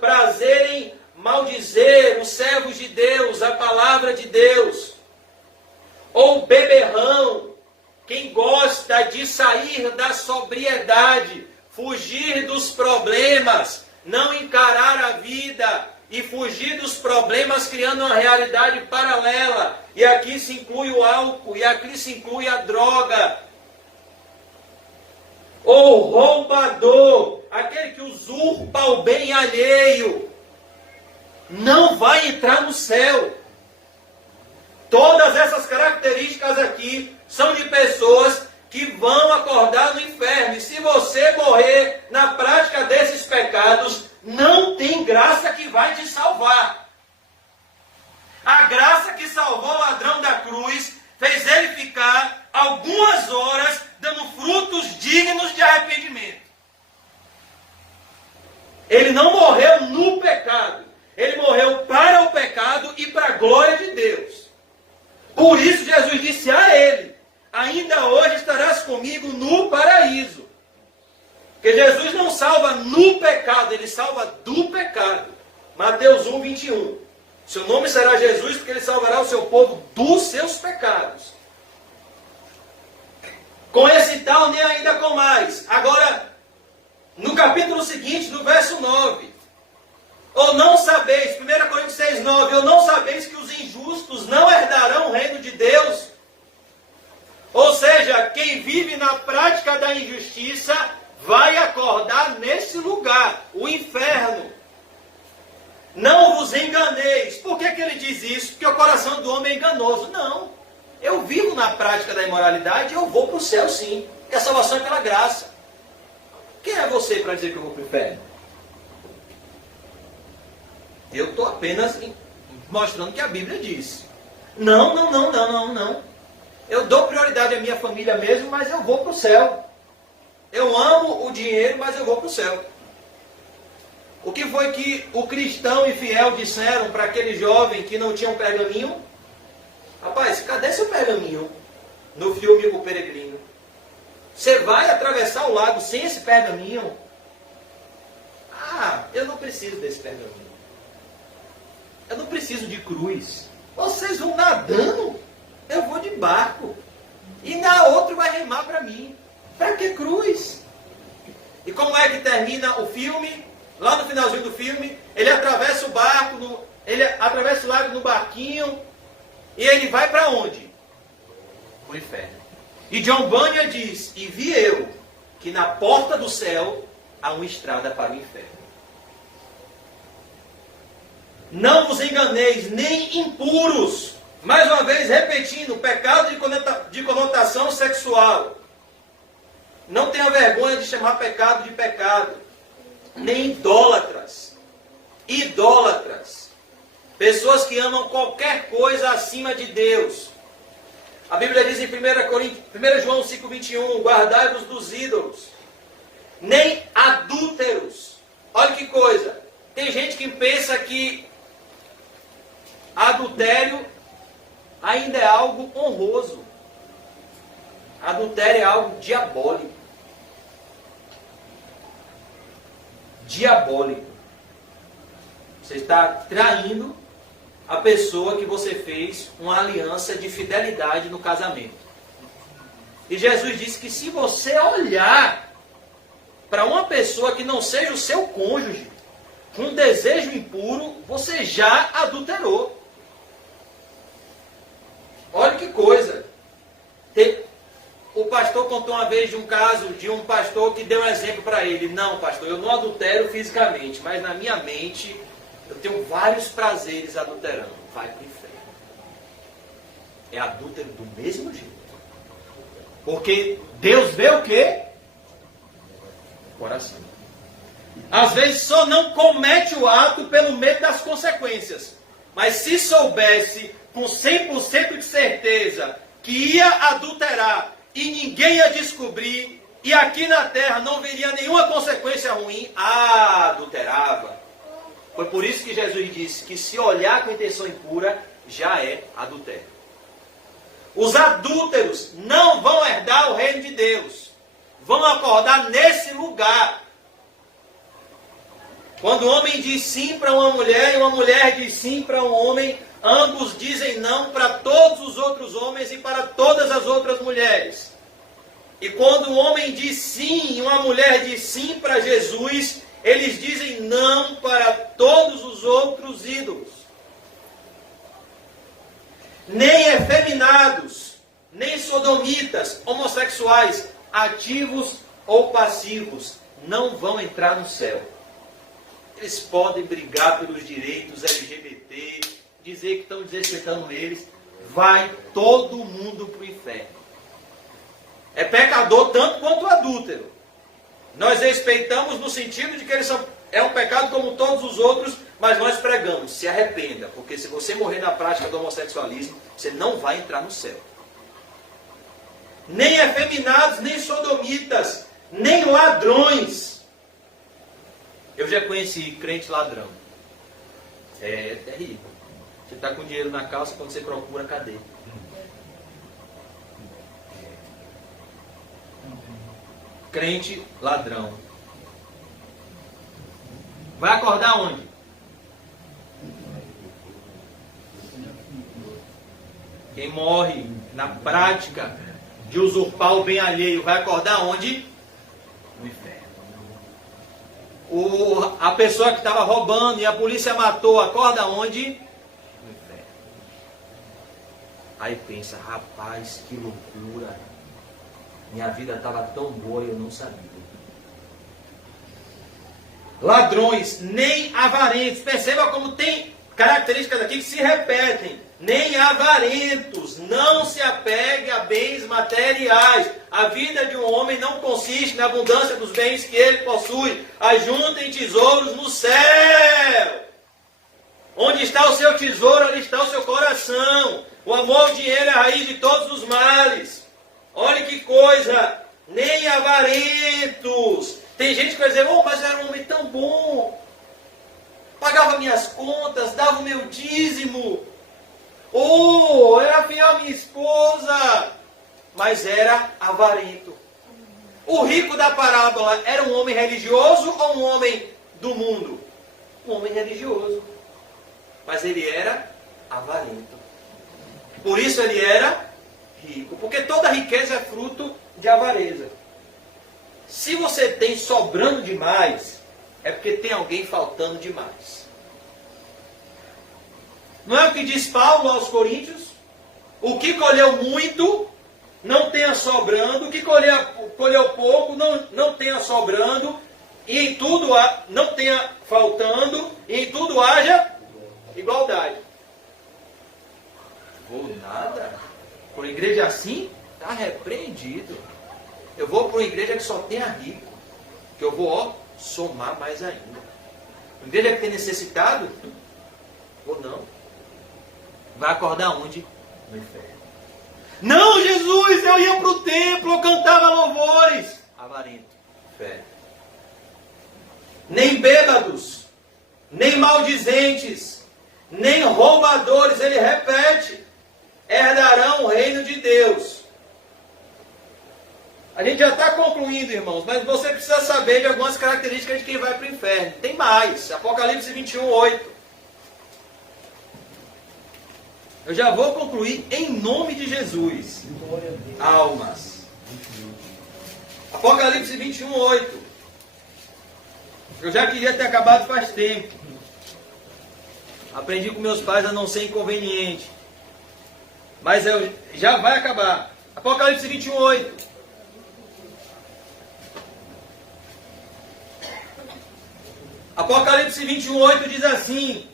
prazer em maldizer os servos de Deus, a palavra de Deus. Ou beberrão, quem gosta de sair da sobriedade, fugir dos problemas, não encarar a vida e fugir dos problemas criando uma realidade paralela. E aqui se inclui o álcool, e aqui se inclui a droga. Ou roubador, aquele que usurpa o bem alheio, não vai entrar no céu. Todas essas características aqui são de pessoas que vão acordar no inferno. E se você morrer na prática desses pecados, não tem graça que vai te salvar. A graça que salvou o ladrão da cruz fez ele ficar algumas horas dando frutos dignos de arrependimento. Ele não morreu no pecado. Ele morreu para o pecado e para a glória de Deus. Por isso Jesus disse a ele, ainda hoje estarás comigo no paraíso. Porque Jesus não salva no pecado, ele salva do pecado. Mateus 1, 21. Seu nome será Jesus, porque ele salvará o seu povo dos seus pecados. Com esse tal, nem ainda com mais. Agora, no capítulo seguinte, no verso 9. Ou não sabeis, 1 Coríntios 6, 9. Ou não sabeis que os injustos não herdarão o reino de Deus? Ou seja, quem vive na prática da injustiça vai acordar nesse lugar, o inferno. Não vos enganeis. Por que ele diz isso? Porque o coração do homem é enganoso. Não. Eu vivo na prática da imoralidade e eu vou para o céu sim. Porque a salvação é pela graça. Quem é você para dizer que eu vou para o inferno? Eu estou apenas mostrando que a Bíblia diz. Não. Eu dou prioridade à minha família mesmo, mas eu vou para o céu. Eu amo o dinheiro, mas eu vou para o céu. O que foi que o cristão e fiel disseram para aquele jovem que não tinha um pergaminho? Rapaz, cadê seu pergaminho? No filme O Peregrino. Você vai atravessar o lago sem esse pergaminho? Ah, eu não preciso desse pergaminho. Eu não preciso de cruz. Vocês vão nadando, eu vou de barco. E na outra vai remar para mim. Para que cruz? E como é que termina o filme? Lá no finalzinho do filme, ele atravessa o barco, ele atravessa o lago no barquinho, e ele vai para onde? O inferno. E John Bunyan diz, e vi eu, que na porta do céu há uma estrada para o inferno. Não vos enganeis, nem impuros. Mais uma vez, repetindo, pecado de conotação sexual. Não tenha vergonha de chamar pecado de pecado. Nem idólatras. Idólatras. Pessoas que amam qualquer coisa acima de Deus. A Bíblia diz em 1 João 5,21, guardai-vos dos ídolos, nem adúlteros. Olha que coisa, tem gente que pensa que adultério ainda é algo honroso. Adultério é algo diabólico. Diabólico. Você está traindo a pessoa que você fez uma aliança de fidelidade no casamento. E Jesus disse que se você olhar para uma pessoa que não seja o seu cônjuge, com um desejo impuro, você já adulterou. Olha que coisa. O pastor contou uma vez de um caso de um pastor que deu um exemplo para ele. Não, pastor, eu não adultero fisicamente, mas na minha mente eu tenho vários prazeres adulterando. Vai para o inferno. É adúltero do mesmo jeito. Porque Deus vê o quê? Coração. Às vezes só não comete o ato pelo medo das consequências. Mas se soubesse com 100% de certeza que ia adulterar e ninguém ia descobrir, e aqui na terra não veria nenhuma consequência ruim, adulterava. Foi por isso que Jesus disse que se olhar com intenção impura, já é adultério. Os adúlteros não vão herdar o reino de Deus. Vão acordar nesse lugar. Quando o homem diz sim para uma mulher e uma mulher diz sim para um homem, ambos dizem não para todos os outros homens e para todas as outras mulheres. E quando o homem diz sim e uma mulher diz sim para Jesus, eles dizem não para todos os outros ídolos. Nem efeminados, nem sodomitas, homossexuais, ativos ou passivos, não vão entrar no céu. Eles podem brigar pelos direitos LGBT, dizer que estão desrespeitando eles. Vai todo mundo para o inferno. É pecador tanto quanto o adúltero. Nós respeitamos no sentido de que eles é um pecado como todos os outros, mas nós pregamos, se arrependa, porque se você morrer na prática do homossexualismo, você não vai entrar no céu. Nem efeminados, nem sodomitas, nem ladrões. Eu já conheci crente ladrão. É terrível. Você está com dinheiro na calça, quando você procura, cadê? Crente ladrão. Vai acordar onde? Quem morre na prática de usurpar o bem alheio, vai acordar onde? No inferno. A pessoa que estava roubando e a polícia matou, acorda onde? No inferno. Aí pensa, rapaz, que loucura. Minha vida estava tão boa e eu não sabia. Ladrões, nem avarentos. Perceba como tem características aqui que se repetem. Nem avarentos, não se apegue a bens materiais. A vida de um homem não consiste na abundância dos bens que ele possui. Ajuntem tesouros no céu. Onde está o seu tesouro, ali está o seu coração. O amor ao dinheiro é a raiz de todos os males. Olha que coisa, nem avarentos. Tem gente que vai dizer, oh, mas era um homem tão bom. Pagava minhas contas, dava o meu dízimo. Oh, era fiel à minha esposa. Mas era avarento. O rico da parábola era um homem religioso ou um homem do mundo? Um homem religioso. Mas ele era avarento. Por isso ele era rico, porque toda riqueza é fruto de avareza. Se você tem sobrando demais, é porque tem alguém faltando demais. Não é o que diz Paulo aos Coríntios? O que colheu muito, não tenha sobrando. O que colheu pouco, não tenha sobrando. E em tudo não tenha faltando. E em tudo haja igualdade. Vou nada. Por uma igreja assim, está repreendido. Eu vou para uma igreja que só tenha rico. Que eu vou, somar mais ainda. Uma igreja que tem necessitado, ou não. Vai acordar onde? No inferno. Não, Jesus, eu ia para o templo, eu cantava louvores. Avarento. Fé. Nem bêbados, nem maldizentes, nem roubadores, ele repete, herdarão o reino de Deus. A gente já está concluindo, irmãos, mas você precisa saber de algumas características de quem vai para o inferno. Tem mais. Apocalipse 21, 8. Eu já vou concluir em nome de Jesus. Almas. Apocalipse 21, 8. Eu já queria ter acabado faz tempo. Aprendi com meus pais a não ser inconveniente. Mas já vai acabar. Apocalipse 21, 8. Apocalipse 21, 8 diz assim: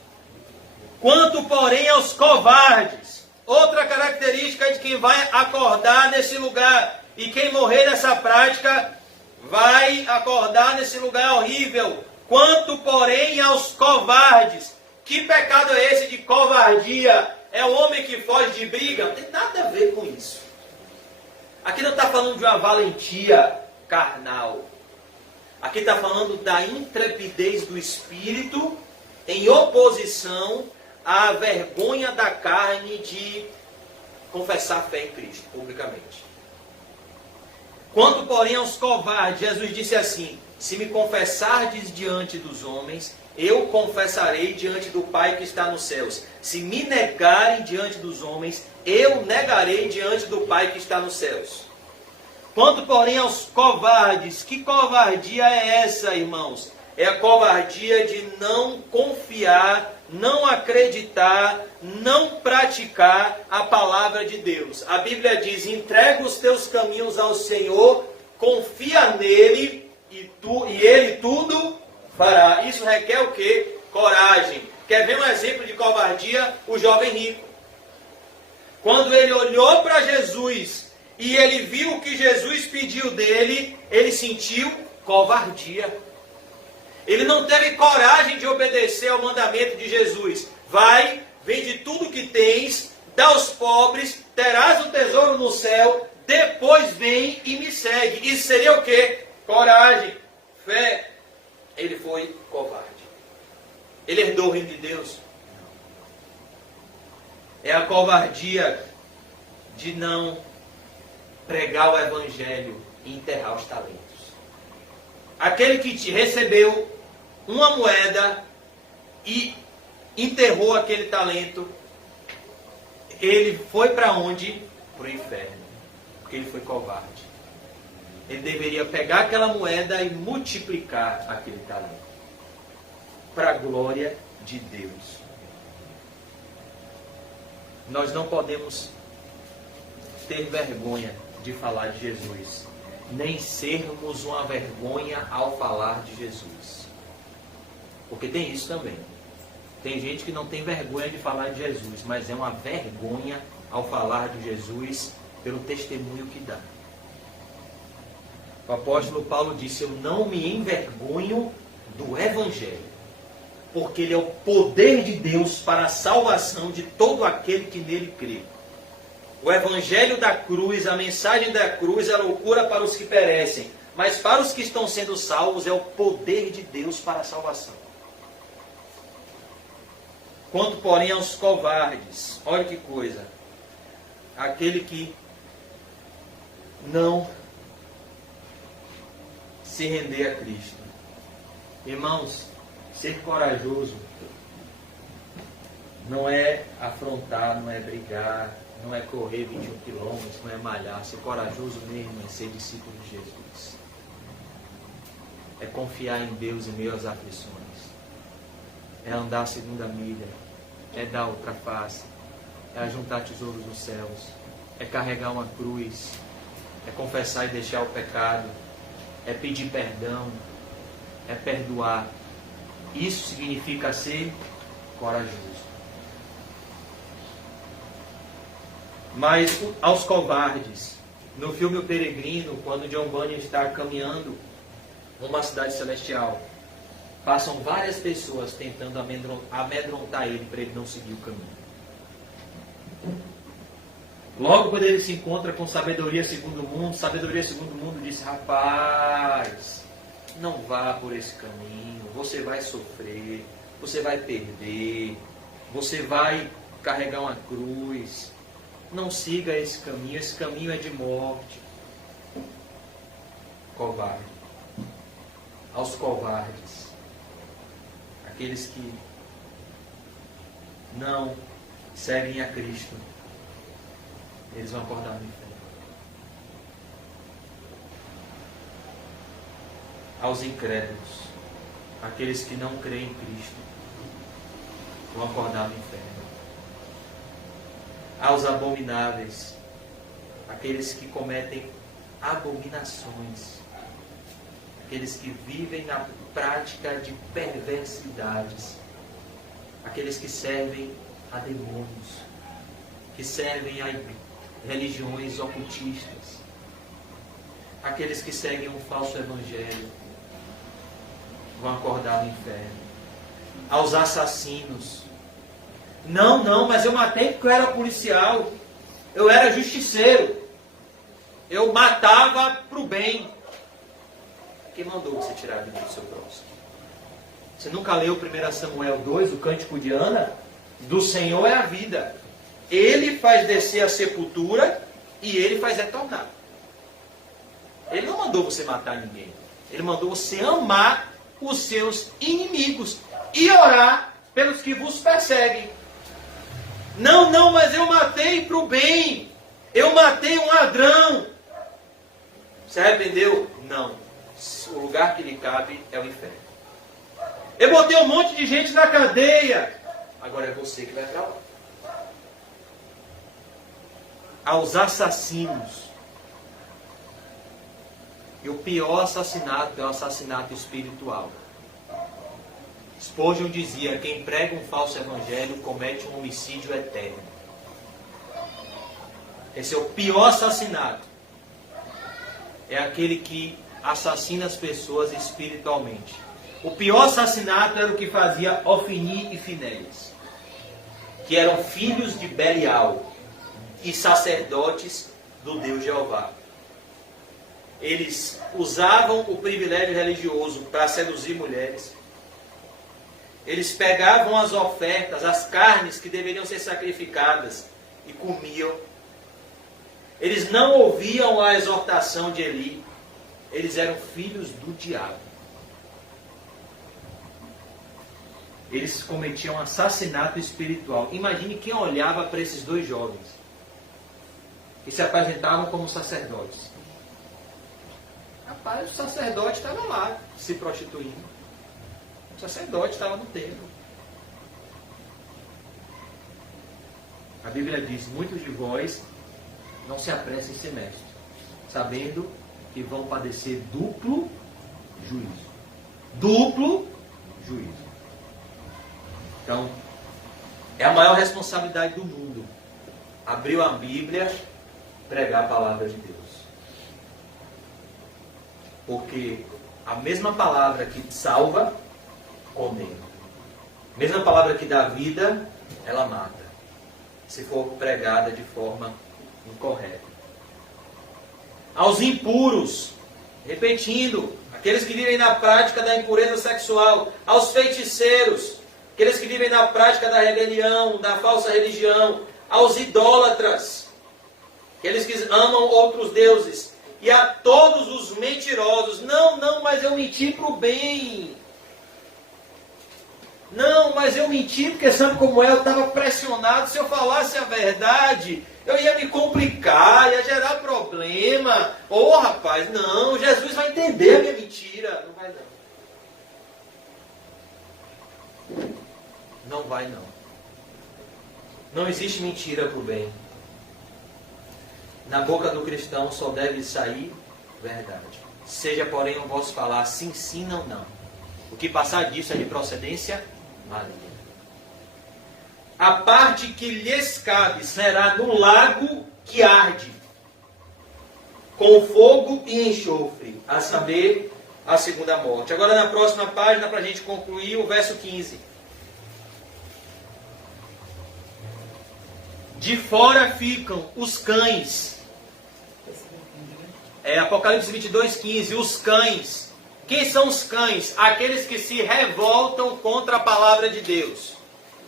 quanto, porém, aos covardes, outra característica de quem vai acordar nesse lugar, e quem morrer nessa prática vai acordar nesse lugar horrível. Quanto, porém, aos covardes, que pecado é esse de covardia? É o homem que foge de briga? Não tem nada a ver com isso. Aqui não está falando de uma valentia carnal. Aqui está falando da intrepidez do espírito em oposição à vergonha da carne de confessar a fé em Cristo publicamente. Quanto, porém, aos covardes, Jesus disse assim: se me confessardes diante dos homens, eu confessarei diante do Pai que está nos céus. Se me negarem diante dos homens, eu negarei diante do Pai que está nos céus. Quanto, porém, aos covardes, que covardia é essa, irmãos? É a covardia de não confiar, não acreditar, não praticar a palavra de Deus. A Bíblia diz: entrega os teus caminhos ao Senhor, confia nele e ele tudo fará. Isso requer o quê? Coragem. Quer ver um exemplo de covardia? O jovem rico. Quando ele olhou para Jesus e ele viu o que Jesus pediu dele, ele sentiu covardia. Ele não teve coragem de obedecer ao mandamento de Jesus. Vai, vende tudo que tens, dá aos pobres, terás o tesouro no céu, depois vem e me segue. Isso seria o quê? Coragem, fé. Ele foi covarde. Ele herdou o reino de Deus? É a covardia de não pregar o evangelho e enterrar os talentos. Aquele que recebeu uma moeda e enterrou aquele talento, ele foi para onde? Para o inferno. Porque ele foi covarde. Ele deveria pegar aquela moeda e multiplicar aquele talento. Para a glória de Deus. Nós não podemos ter vergonha de falar de Jesus, nem sermos uma vergonha ao falar de Jesus. Porque tem isso também. Tem gente que não tem vergonha de falar de Jesus, mas é uma vergonha ao falar de Jesus pelo testemunho que dá. O apóstolo Paulo disse: eu não me envergonho do Evangelho, porque ele é o poder de Deus para a salvação de todo aquele que nele crê. O Evangelho da cruz, a mensagem da cruz é loucura para os que perecem, mas para os que estão sendo salvos é o poder de Deus para a salvação. Quanto, porém, aos covardes, olha que coisa, aquele que não se render a Cristo. Irmãos, ser corajoso não é afrontar, não é brigar, não é correr 21 quilômetros, não é malhar. Ser corajoso mesmo é ser discípulo de Jesus. É confiar em Deus em meio às aflições. É andar a segunda milha. É dar outra face. É ajuntar tesouros nos céus. É carregar uma cruz. É confessar e deixar o pecado. É pedir perdão. É perdoar. Isso significa ser corajoso. Mas aos covardes, no filme O Peregrino, quando John Bunyan está caminhando numa cidade celestial, passam várias pessoas tentando amedrontar ele para ele não seguir o caminho. Logo quando ele se encontra com sabedoria segundo o mundo disse, rapaz, não vá por esse caminho, você vai sofrer, você vai perder, você vai carregar uma cruz, não siga esse caminho é de morte. Covarde. Aos covardes, aqueles que não seguem a Cristo, eles vão acordar no inferno. Aos incrédulos, aqueles que não creem em Cristo, vão acordar no inferno. Aos abomináveis, aqueles que cometem abominações, aqueles que vivem na prática de perversidades, aqueles que servem a demônios, que servem a religiões ocultistas, aqueles que seguem um falso evangelho, vão acordar no inferno. Aos assassinos, não, mas eu matei porque eu era policial, eu era justiceiro, eu matava para o bem. Quem mandou você tirar a vida do seu próximo? Você nunca leu 1 Samuel 2, o cântico de Ana? Do Senhor é a vida. Ele faz descer a sepultura e ele faz retornar. Ele não mandou você matar ninguém. Ele mandou você amar os seus inimigos e orar pelos que vos perseguem. Não, mas eu matei para o bem. Eu matei um ladrão. Se arrependeu? Não. O lugar que lhe cabe é o inferno. Eu botei um monte de gente na cadeia. Agora é você que vai para lá. Aos assassinos. E o pior assassinato é o assassinato espiritual. Spurgeon dizia, quem prega um falso evangelho comete um homicídio eterno. Esse é o pior assassinato. É aquele que assassina as pessoas espiritualmente. O pior assassinato era o que fazia Ofni e Finéias, que eram filhos de Belial e sacerdotes do Deus Jeová. Eles usavam o privilégio religioso para seduzir mulheres. Eles pegavam as ofertas, as carnes que deveriam ser sacrificadas e comiam. Eles não ouviam a exortação de Eli. Eles eram filhos do diabo. Eles cometiam assassinato espiritual. Imagine quem olhava para esses dois jovens que se apresentavam como sacerdotes. Rapaz, o sacerdote estava lá se prostituindo. O sacerdote estava no templo. A Bíblia diz, muitos de vós não se apressem em ser mestres, sabendo que vão padecer duplo juízo. Duplo juízo. Então, é a maior responsabilidade do mundo. Abriu a Bíblia, pregar a palavra de Deus. Porque a mesma palavra que salva, condena. A mesma palavra que dá vida, ela mata. Se for pregada de forma incorreta. Aos impuros, repetindo, aqueles que vivem na prática da impureza sexual, aos feiticeiros, aqueles que vivem na prática da rebelião, da falsa religião, aos idólatras, aqueles que amam outros deuses, e a todos os mentirosos. Não, mas eu menti para o bem. Não, mas eu menti porque sabe como é? Eu estava pressionado. Se eu falasse a verdade, eu ia me complicar, ia gerar problema. Rapaz, não, Jesus vai entender a minha mentira. Não vai não. Não vai não. Não existe mentira para o bem. Na boca do cristão só deve sair verdade. Seja, porém, o vosso falar sim, sim, não, não. O que passar disso é de procedência maligna. A parte que lhes cabe será no lago que arde, com fogo e enxofre, a saber, a segunda morte. Agora, na próxima página, para a gente concluir, o verso 15. De fora ficam os cães. Apocalipse 22:15, os cães. Quem são os cães? Aqueles que se revoltam contra a palavra de Deus.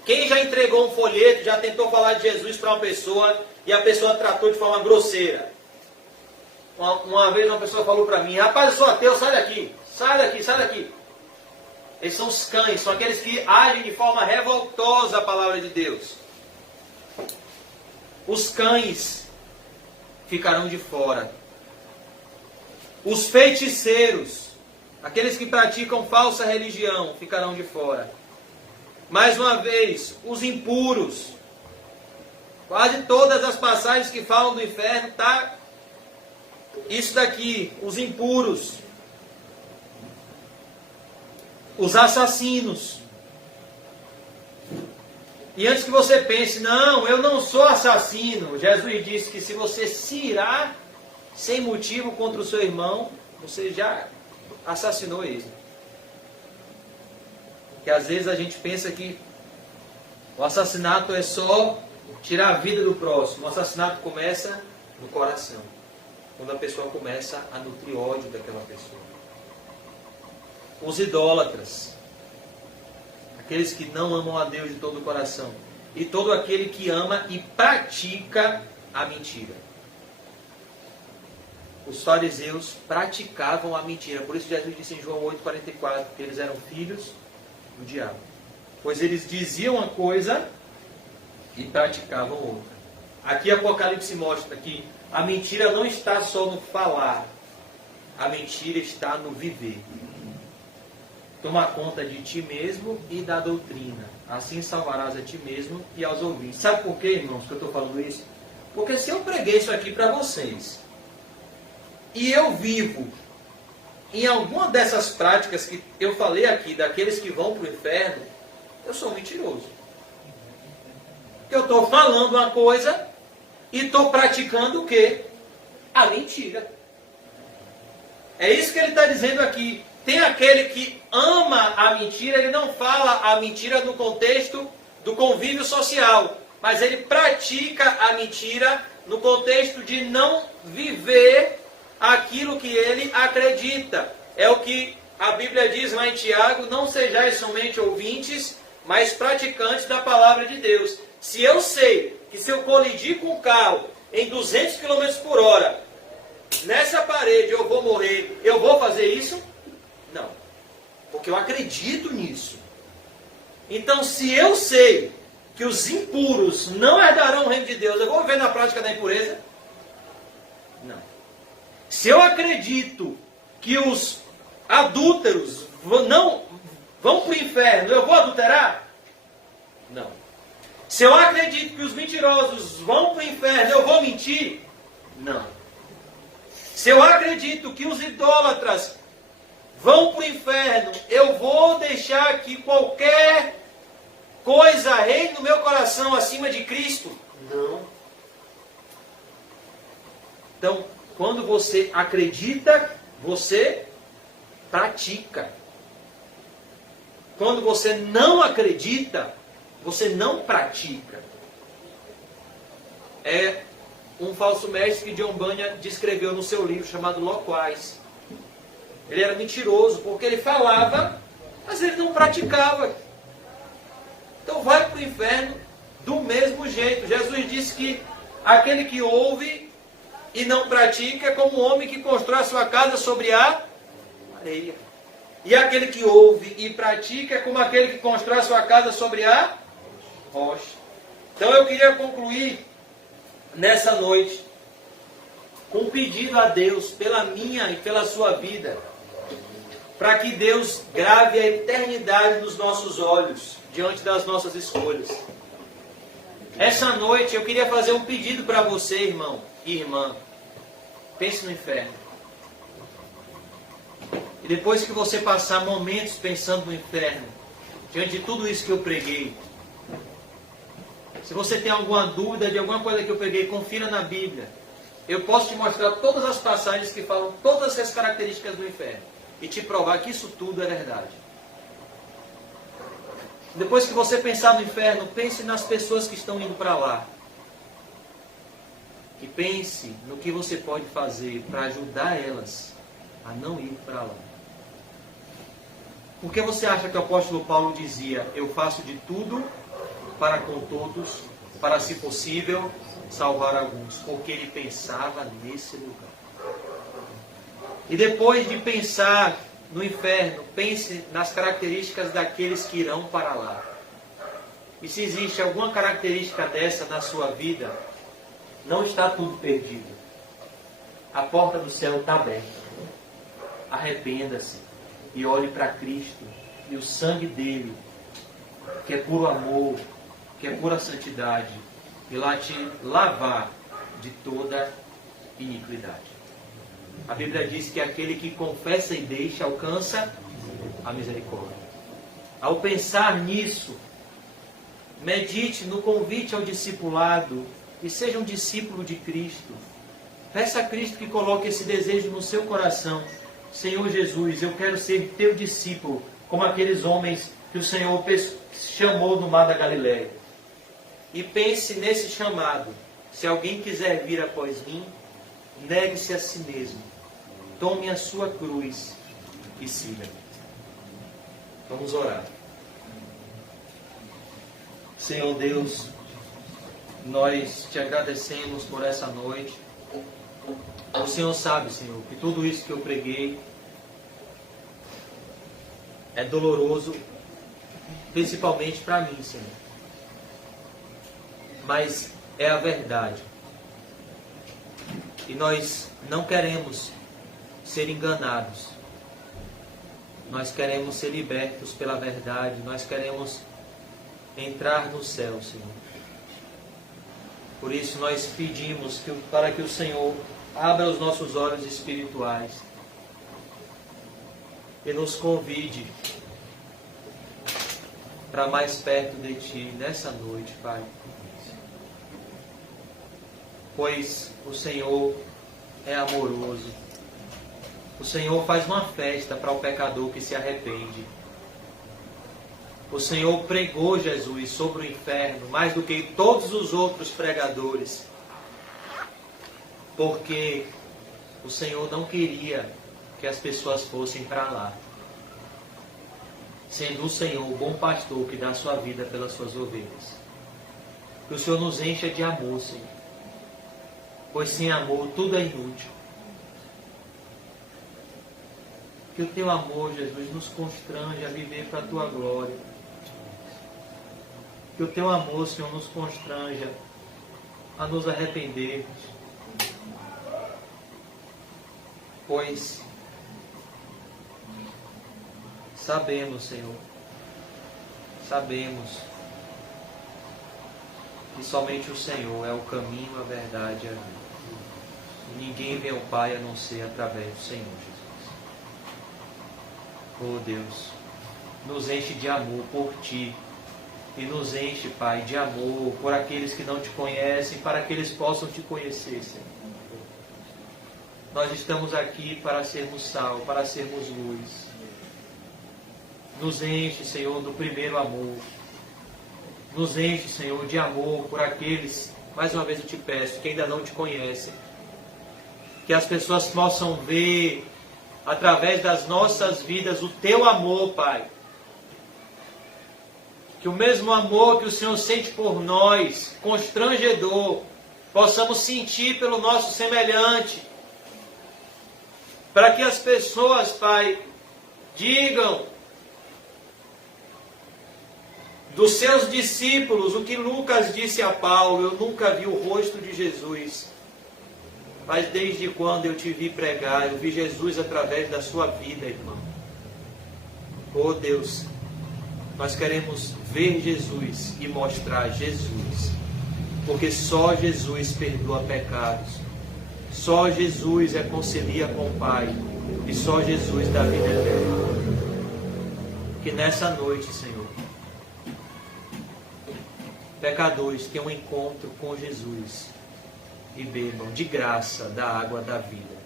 Quem já entregou um folheto, já tentou falar de Jesus para uma pessoa e a pessoa tratou de forma grosseira? Uma vez uma pessoa falou para mim: rapaz, eu sou ateu, sai daqui, sai daqui, sai daqui. Eles são os cães, são aqueles que agem de forma revoltosa a palavra de Deus. Os cães ficarão de fora. Os feiticeiros, aqueles que praticam falsa religião, ficarão de fora. Mais uma vez, os impuros. Quase todas as passagens que falam do inferno, está isso daqui, os impuros. Os assassinos. E antes que você pense, não, eu não sou assassino. Jesus disse que se você se irar sem motivo contra o seu irmão, você já assassinou ele. Que às vezes a gente pensa que o assassinato é só tirar a vida do próximo. O assassinato começa no coração. Quando a pessoa começa a nutrir ódio daquela pessoa. Os idólatras. Aqueles que não amam a Deus de todo o coração. E todo aquele que ama e pratica a mentira. Os fariseus praticavam a mentira. Por isso Jesus disse em João 8,44 que eles eram filhos do diabo. Pois eles diziam uma coisa e praticavam outra. Aqui Apocalipse mostra que a mentira não está só no falar. A mentira está no viver. Tomar conta de ti mesmo e da doutrina. Assim salvarás a ti mesmo e aos ouvintes. Sabe por quê, irmãos, que eu estou falando isso? Porque se eu preguei isso aqui para vocês, e eu vivo em alguma dessas práticas que eu falei aqui, daqueles que vão para o inferno, eu sou mentiroso. Eu estou falando uma coisa e estou praticando o quê? A mentira. É isso que ele está dizendo aqui. Tem aquele que ama a mentira, ele não fala a mentira no contexto do convívio social, mas ele pratica a mentira no contexto de não viver aquilo que ele acredita. É o que a Bíblia diz lá em Tiago: não sejais somente ouvintes, mas praticantes da palavra de Deus. Se eu sei que se eu colidir com o carro em 200 km por hora, nessa parede eu vou morrer, eu vou fazer isso? Não. Porque eu acredito nisso. Então, se eu sei que os impuros não herdarão o reino de Deus, eu vou viver na prática da impureza? Não. Se eu acredito que os adúlteros não vão para o inferno, eu vou adulterar? Não. Se eu acredito que os mentirosos vão para o inferno, eu vou mentir? Não. Se eu acredito que os idólatras vão para o inferno, eu vou deixar que qualquer coisa reine no meu coração acima de Cristo? Não. Então, quando você acredita, você pratica. Quando você não acredita, você não pratica. É um falso mestre que John Bunyan descreveu no seu livro chamado Loquaz. Ele era mentiroso porque ele falava, mas ele não praticava. Então vai para o inferno do mesmo jeito. Jesus disse que aquele que ouve e não pratica é como um homem que constrói a sua casa sobre a areia. E aquele que ouve e pratica é como aquele que constrói a sua casa sobre a rocha. Então eu queria concluir nessa noite com um pedido a Deus pela minha e pela sua vida, para que Deus grave a eternidade nos nossos olhos, diante das nossas escolhas. Essa noite eu queria fazer um pedido para você, irmão e irmã. Pense no inferno. E depois que você passar momentos pensando no inferno, diante de tudo isso que eu preguei, se você tem alguma dúvida de alguma coisa que eu preguei, confira na Bíblia. Eu posso te mostrar todas as passagens que falam todas as características do inferno e te provar que isso tudo é verdade. Depois que você pensar no inferno, pense nas pessoas que estão indo para lá. E pense no que você pode fazer para ajudar elas a não ir para lá. Por que você acha que o apóstolo Paulo dizia: eu faço de tudo para com todos, para, se possível, salvar alguns? Porque ele pensava nesse lugar. E depois de pensar no inferno, pense nas características daqueles que irão para lá. E se existe alguma característica dessa na sua vida, não está tudo perdido. A porta do céu está aberta. Arrependa-se e olhe para Cristo e o sangue dele, que é puro amor, que é pura santidade, e lá te lavar de toda iniquidade. A Bíblia diz que aquele que confessa e deixa alcança a misericórdia. Ao pensar nisso, medite no convite ao discipulado e seja um discípulo de Cristo. Peça a Cristo que coloque esse desejo no seu coração. Senhor Jesus, eu quero ser teu discípulo, como aqueles homens que o Senhor chamou no mar da Galileia. E pense nesse chamado. Se alguém quiser vir após mim, negue-se a si mesmo. Tome a sua cruz e siga-me. Vamos orar. Senhor Deus, nós te agradecemos por essa noite. O Senhor sabe, Senhor, que tudo isso que eu preguei é doloroso, principalmente para mim, Senhor. Mas é a verdade. E nós não queremos ser enganados. Nós queremos ser libertos pela verdade. Nós queremos entrar no céu, Senhor. Por isso nós pedimos para que o Senhor abra os nossos olhos espirituais e nos convide para mais perto de Ti nessa noite, Pai. Pois o Senhor é amoroso. O Senhor faz uma festa para o pecador que se arrepende. O Senhor pregou, Jesus, sobre o inferno mais do que todos os outros pregadores. Porque o Senhor não queria que as pessoas fossem para lá. Sendo o Senhor o bom pastor que dá a sua vida pelas suas ovelhas. Que o Senhor nos encha de amor, Senhor. Pois sem amor tudo é inútil. Que o Teu amor, Jesus, nos constrange a viver para a Tua glória. Que o Teu amor, Senhor, nos constranja a nos arrependermos. Pois sabemos, Senhor, sabemos que somente o Senhor é o caminho, a verdade e a vida. E ninguém vem ao Pai a não ser através do Senhor Jesus. Oh Deus, nos enche de amor por Ti. E nos enche, Pai, de amor por aqueles que não Te conhecem, para que eles possam Te conhecer, Senhor. Nós estamos aqui para sermos sal, para sermos luz. Nos enche, Senhor, do primeiro amor. Nos enche, Senhor, de amor por aqueles, mais uma vez eu Te peço, que ainda não Te conhecem. Que as pessoas possam ver, através das nossas vidas, o Teu amor, Pai. Que o mesmo amor que o Senhor sente por nós, constrangedor, possamos sentir pelo nosso semelhante. Para que as pessoas, Pai, digam dos seus discípulos o que Lucas disse a Paulo: eu nunca vi o rosto de Jesus, mas desde quando eu Te vi pregar, eu vi Jesus através da sua vida, irmão. Oh Deus, nós queremos ver Jesus e mostrar Jesus, porque só Jesus perdoa pecados, só Jesus reconcilia com o Pai, e só Jesus dá vida eterna. Que nessa noite, Senhor, pecadores tenham um encontro com Jesus e bebam de graça da água da vida.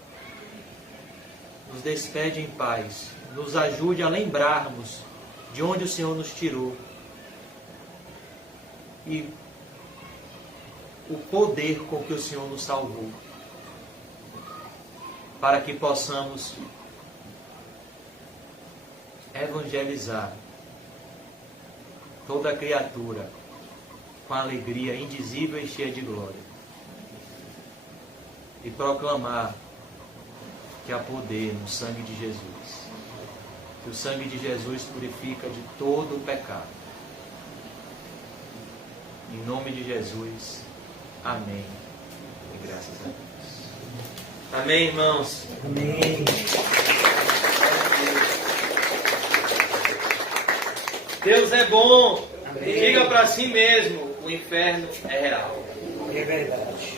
Nos despede em paz, nos ajude a lembrarmos de onde o Senhor nos tirou e o poder com que o Senhor nos salvou, para que possamos evangelizar toda criatura com alegria indizível e cheia de glória, e proclamar que há poder no sangue de Jesus, que o sangue de Jesus purifica de todo o pecado. Em nome de Jesus, amém. E graças a Deus. Amém, irmãos? Amém. Deus é bom. Amém. Diga para si mesmo, o inferno é real. É verdade.